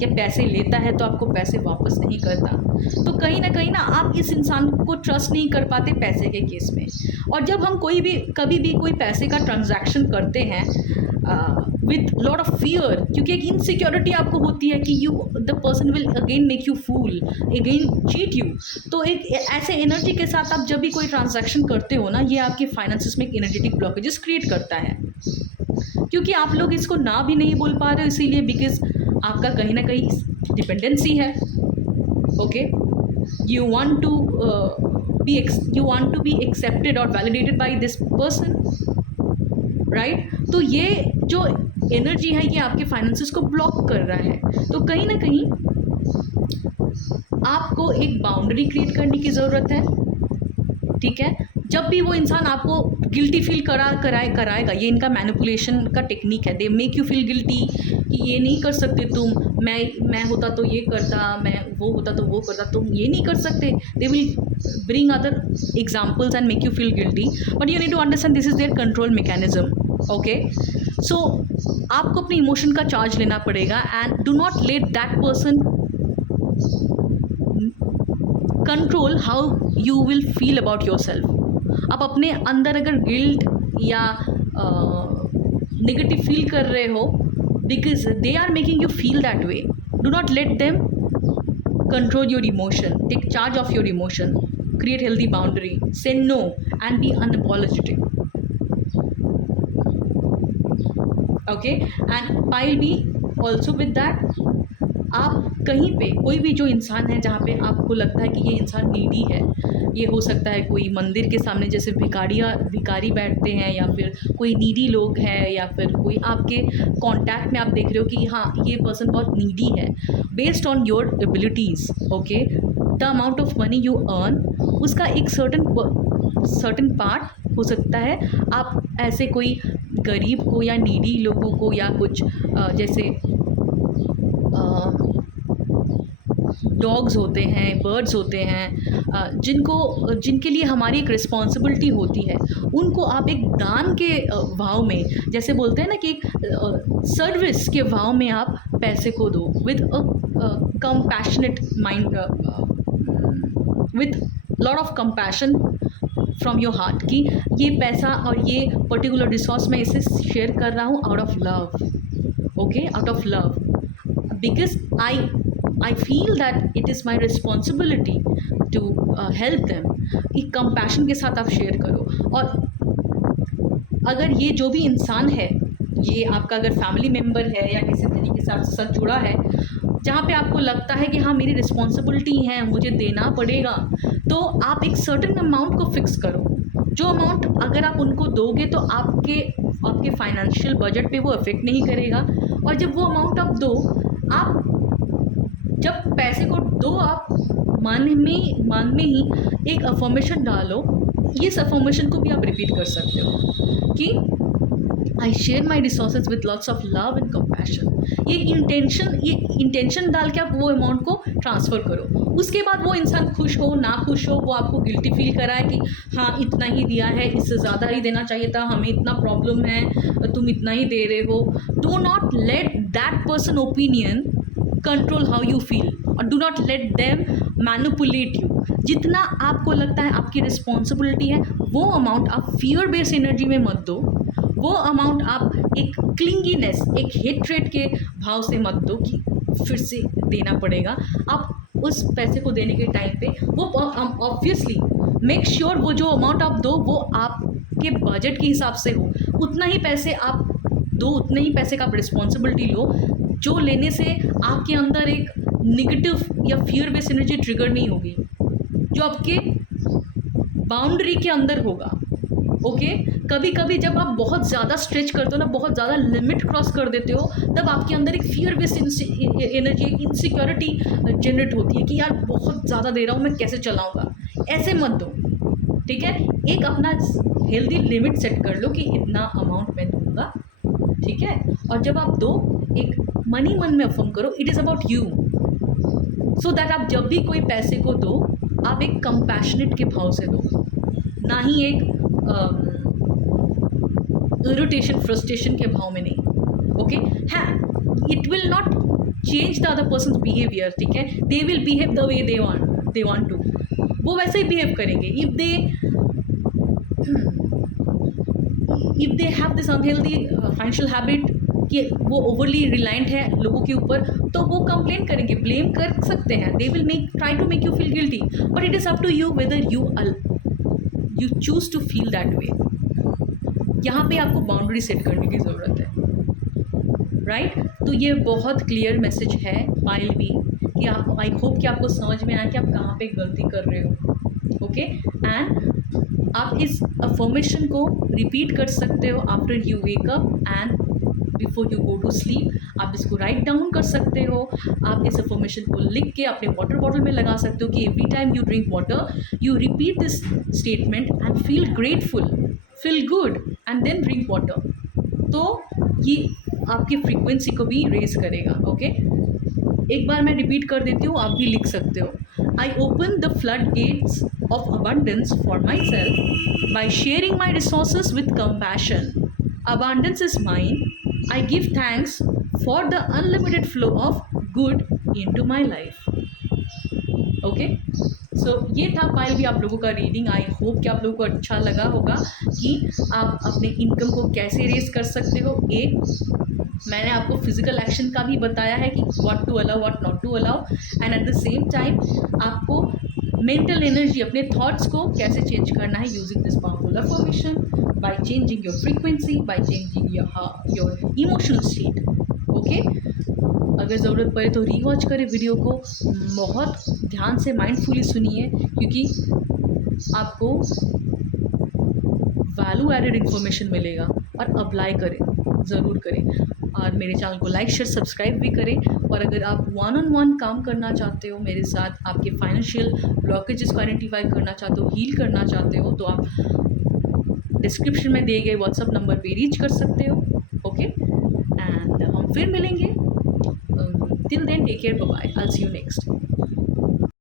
या पैसे लेता है तो आपको पैसे वापस नहीं करता. तो कहीं ना आप इस इंसान को ट्रस्ट नहीं कर पाते पैसे के केस में. और जब हम कभी भी कोई पैसे का ट्रांजैक्शन करते हैं विथ लॉट ऑफ फियर, क्योंकि एक इनसिक्योरिटी आपको होती है कि the person will again make you fool, again cheat you. तो एक ऐसे एनर्जी के साथ आप जब भी कोई ट्रांजैक्शन करते हो ना, ये आपके फाइनेंसेस में एक एनर्जेटिक ब्लॉकेजेस क्रिएट करता है. क्योंकि आप लोग इसको ना भी नहीं बोल पा रहे हो, इसीलिए बिकॉज आपका कहीं ना कहीं डिपेंडेंसी है. Okay, you want to be accepted or validated by this person, right? तो ये जो एनर्जी है, ये आपके फाइनेंसेस को ब्लॉक कर रहा है. तो कहीं ना कहीं आपको एक बाउंड्री क्रिएट करने की ज़रूरत है. ठीक है, जब भी वो इंसान आपको गिल्टी फील कराएगा, ये इनका मैनिपुलेशन का टेक्निक है. They make you feel guilty कि ये नहीं कर सकते तुम, मैं होता तो ये करता, मैं वो होता तो वो करता, तुम ये नहीं कर सकते. They will bring other examples and make you feel guilty, but you need to understand this is their control mechanism. Okay, so आपको अपने इमोशन का चार्ज लेना पड़ेगा, and do not let that person control how you will feel about your self. आप अपने अंदर अगर गिल्ट या नेगेटिव फील कर रहे हो because they are making you feel that way, do not let them control your emotion. Take charge of your emotion, create healthy boundary, say no and be unapologetic. Okay, and while be also with that, आप कहीं पे कोई भी जो इंसान है जहाँ पे आपको लगता है कि ये इंसान नीडी है, ये हो सकता है कोई मंदिर के सामने जैसे भिखारी बैठते हैं, या फिर कोई नीडी लोग है, या फिर कोई आपके कांटेक्ट में आप देख रहे हो कि हाँ ये पर्सन बहुत नीडी है. Based on your abilities, okay, the amount of money you earn, उसका एक सर्टन पार्ट हो सकता है आप ऐसे कोई गरीब को या नीडी लोगों को, या कुछ जैसे डॉग्स होते हैं, बर्ड्स होते हैं, जिनके लिए हमारी एक रिस्पॉन्सिबिलिटी होती है, उनको आप एक दान के भाव में, जैसे बोलते हैं ना कि एक सर्विस के भाव में आप पैसे को दो, with a compassionate mind, with lot of compassion from your heart, कि ये पैसा और ये पर्टिकुलर रिसोर्स मैं इसे शेयर कर रहा हूँ out of love. Okay, out of love, because I feel that it is my responsibility to help them. एक कंपैशन के साथ आप शेयर करो. और अगर ये जो भी इंसान है, ये आपका अगर फैमिली मेम्बर है या किसी तरीके से आपके साथ जुड़ा है, जहाँ पे आपको लगता है कि हाँ मेरी रिस्पॉन्सिबिलिटी है, मुझे देना पड़ेगा, तो आप एक सर्टेन अमाउंट को फिक्स करो. जो अमाउंट अगर आप उनको दोगे तो आपके फाइनेंशियल बजट पे वो इफेक्ट नहीं करेगा. और जब वो अमाउंट आप दो, आप जब पैसे को दो, आप मन में ही एक अफर्मेशन डालो. इस अफर्मेशन को भी आप रिपीट कर सकते हो कि I share my resources with lots of love and compassion. ये इंटेंशन डाल के आप वो अमाउंट को ट्रांसफ़र करो। उसके बाद वो इंसान खुश हो ना खुश हो, वो आपको गिल्टी फील कराए कि हाँ इतना ही दिया है, इससे ज़्यादा ही देना चाहिए था, हमें इतना प्रॉब्लम है, तुम इतना ही दे रहे हो। Do not let that person opinion control how you feel, और do not let them manipulate you. जितना आपको लगता है आपकी रिस्पॉन्सिबिलिटी है, वो अमाउंट आप फियर बेस्ड एनर्जी में मत दो। वो अमाउंट आप एक क्लिंगीनेस, एक हेट्रेट के भाव से मत दो कि फिर से देना पड़ेगा। आप उस पैसे को देने के टाइम पे वो ऑब्वियसली मेक श्योर वो जो अमाउंट आप दो वो आपके बजट के हिसाब से हो। उतना ही पैसे आप दो, उतने ही पैसे का आप रिस्पॉन्सिबिलिटी लो, जो लेने से आपके अंदर एक निगेटिव या फियर बेस्ड एनर्जी ट्रिगर नहीं होगी, जो आपके बाउंड्री के अंदर होगा। ओके कभी कभी जब आप बहुत ज़्यादा स्ट्रेच करते हो ना, बहुत ज़्यादा लिमिट क्रॉस कर देते हो, तब आपके अंदर एक फियर बेस्ड एनर्जी, एक इनसिक्योरिटी जनरेट होती है कि यार बहुत ज़्यादा दे रहा हूँ, मैं कैसे चलाऊँगा। ऐसे मत दो, ठीक है। एक अपना हेल्दी लिमिट सेट कर लो कि इतना अमाउंट मैं दूँगा, ठीक है। और जब आप दो, एक मन में अफर्म करो, it is about you, so that आप जब भी कोई पैसे को दो, आप एक कंपैशनेट के भाव से दो, ना ही एक इरिटेशन फ्रस्ट्रेशन के भाव में नहीं। ओके हाँ, it will not change the other person's behaviour, ठीक है। They will behave the way they want to, वो वैसे ही बिहेव करेंगे। If they have this unhealthy financial habit कि वो ओवरली रिलायंट है लोगों के ऊपर, तो वो कंप्लेन करेंगे, ब्लेम कर सकते हैं। They will try to make you feel guilty, but it is up to you whether you choose to feel that way. यहाँ पे आपको बाउंड्री सेट करने की ज़रूरत है, राइट। तो ये बहुत क्लियर मैसेज है पायल भी, कि आप, आई होप कि आपको समझ में आया कि आप कहाँ पे गलती कर रहे हो। ओके एंड आप इस अफर्मेशन को रिपीट कर सकते हो after you wake up and before you go to sleep. आप इसको राइट डाउन कर सकते हो। आप इस इन्फॉर्मेशन को लिख के अपने वाटर बॉटल में लगा सकते हो कि every time you drink water, you repeat this statement and feel grateful, feel good and then drink water. तो ये आपकी फ्रीक्वेंसी को भी रेज करेगा। ओके एक बार मैं रिपीट कर देती हूँ, आप भी लिख सकते हो। I open the flood gates of abundance for myself by sharing my resources with compassion. Abundance is mine. I give thanks for the unlimited flow of good into my life. Okay so ये था पायल भी आप लोगों का रीडिंग। आई होप कि आप लोगों को अच्छा लगा होगा कि आप अपने इनकम को कैसे रेज कर सकते हो। मैंने आपको फिजिकल एक्शन का भी बताया है कि what to allow, what not to allow, and at the same time आपको मेंटल एनर्जी, अपने थॉट्स को कैसे चेंज करना है using this powerful affirmation, by changing your frequency, by changing your emotional state. Okay अगर ज़रूरत पड़े तो रीवॉच करें वीडियो को, बहुत ध्यान से माइंडफुली सुनिए, क्योंकि आपको वैल्यू एडेड इन्फॉर्मेशन मिलेगा। और अप्लाई करें, ज़रूर करें। और मेरे चैनल को लाइक शेयर सब्सक्राइब भी करें। और अगर आप वन ऑन वन काम करना चाहते हो मेरे साथ, आपके फाइनेंशियल ब्लॉकेजेस को आइडेंटिफाई करना चाहते हो, हील करना चाहते हो, तो आप डिस्क्रिप्शन में दिए गए व्हाट्सअप नंबर पे रीच कर सकते हो। ओके एंड हम फिर मिलेंगे। Till then take care, bye bye, I will see you next.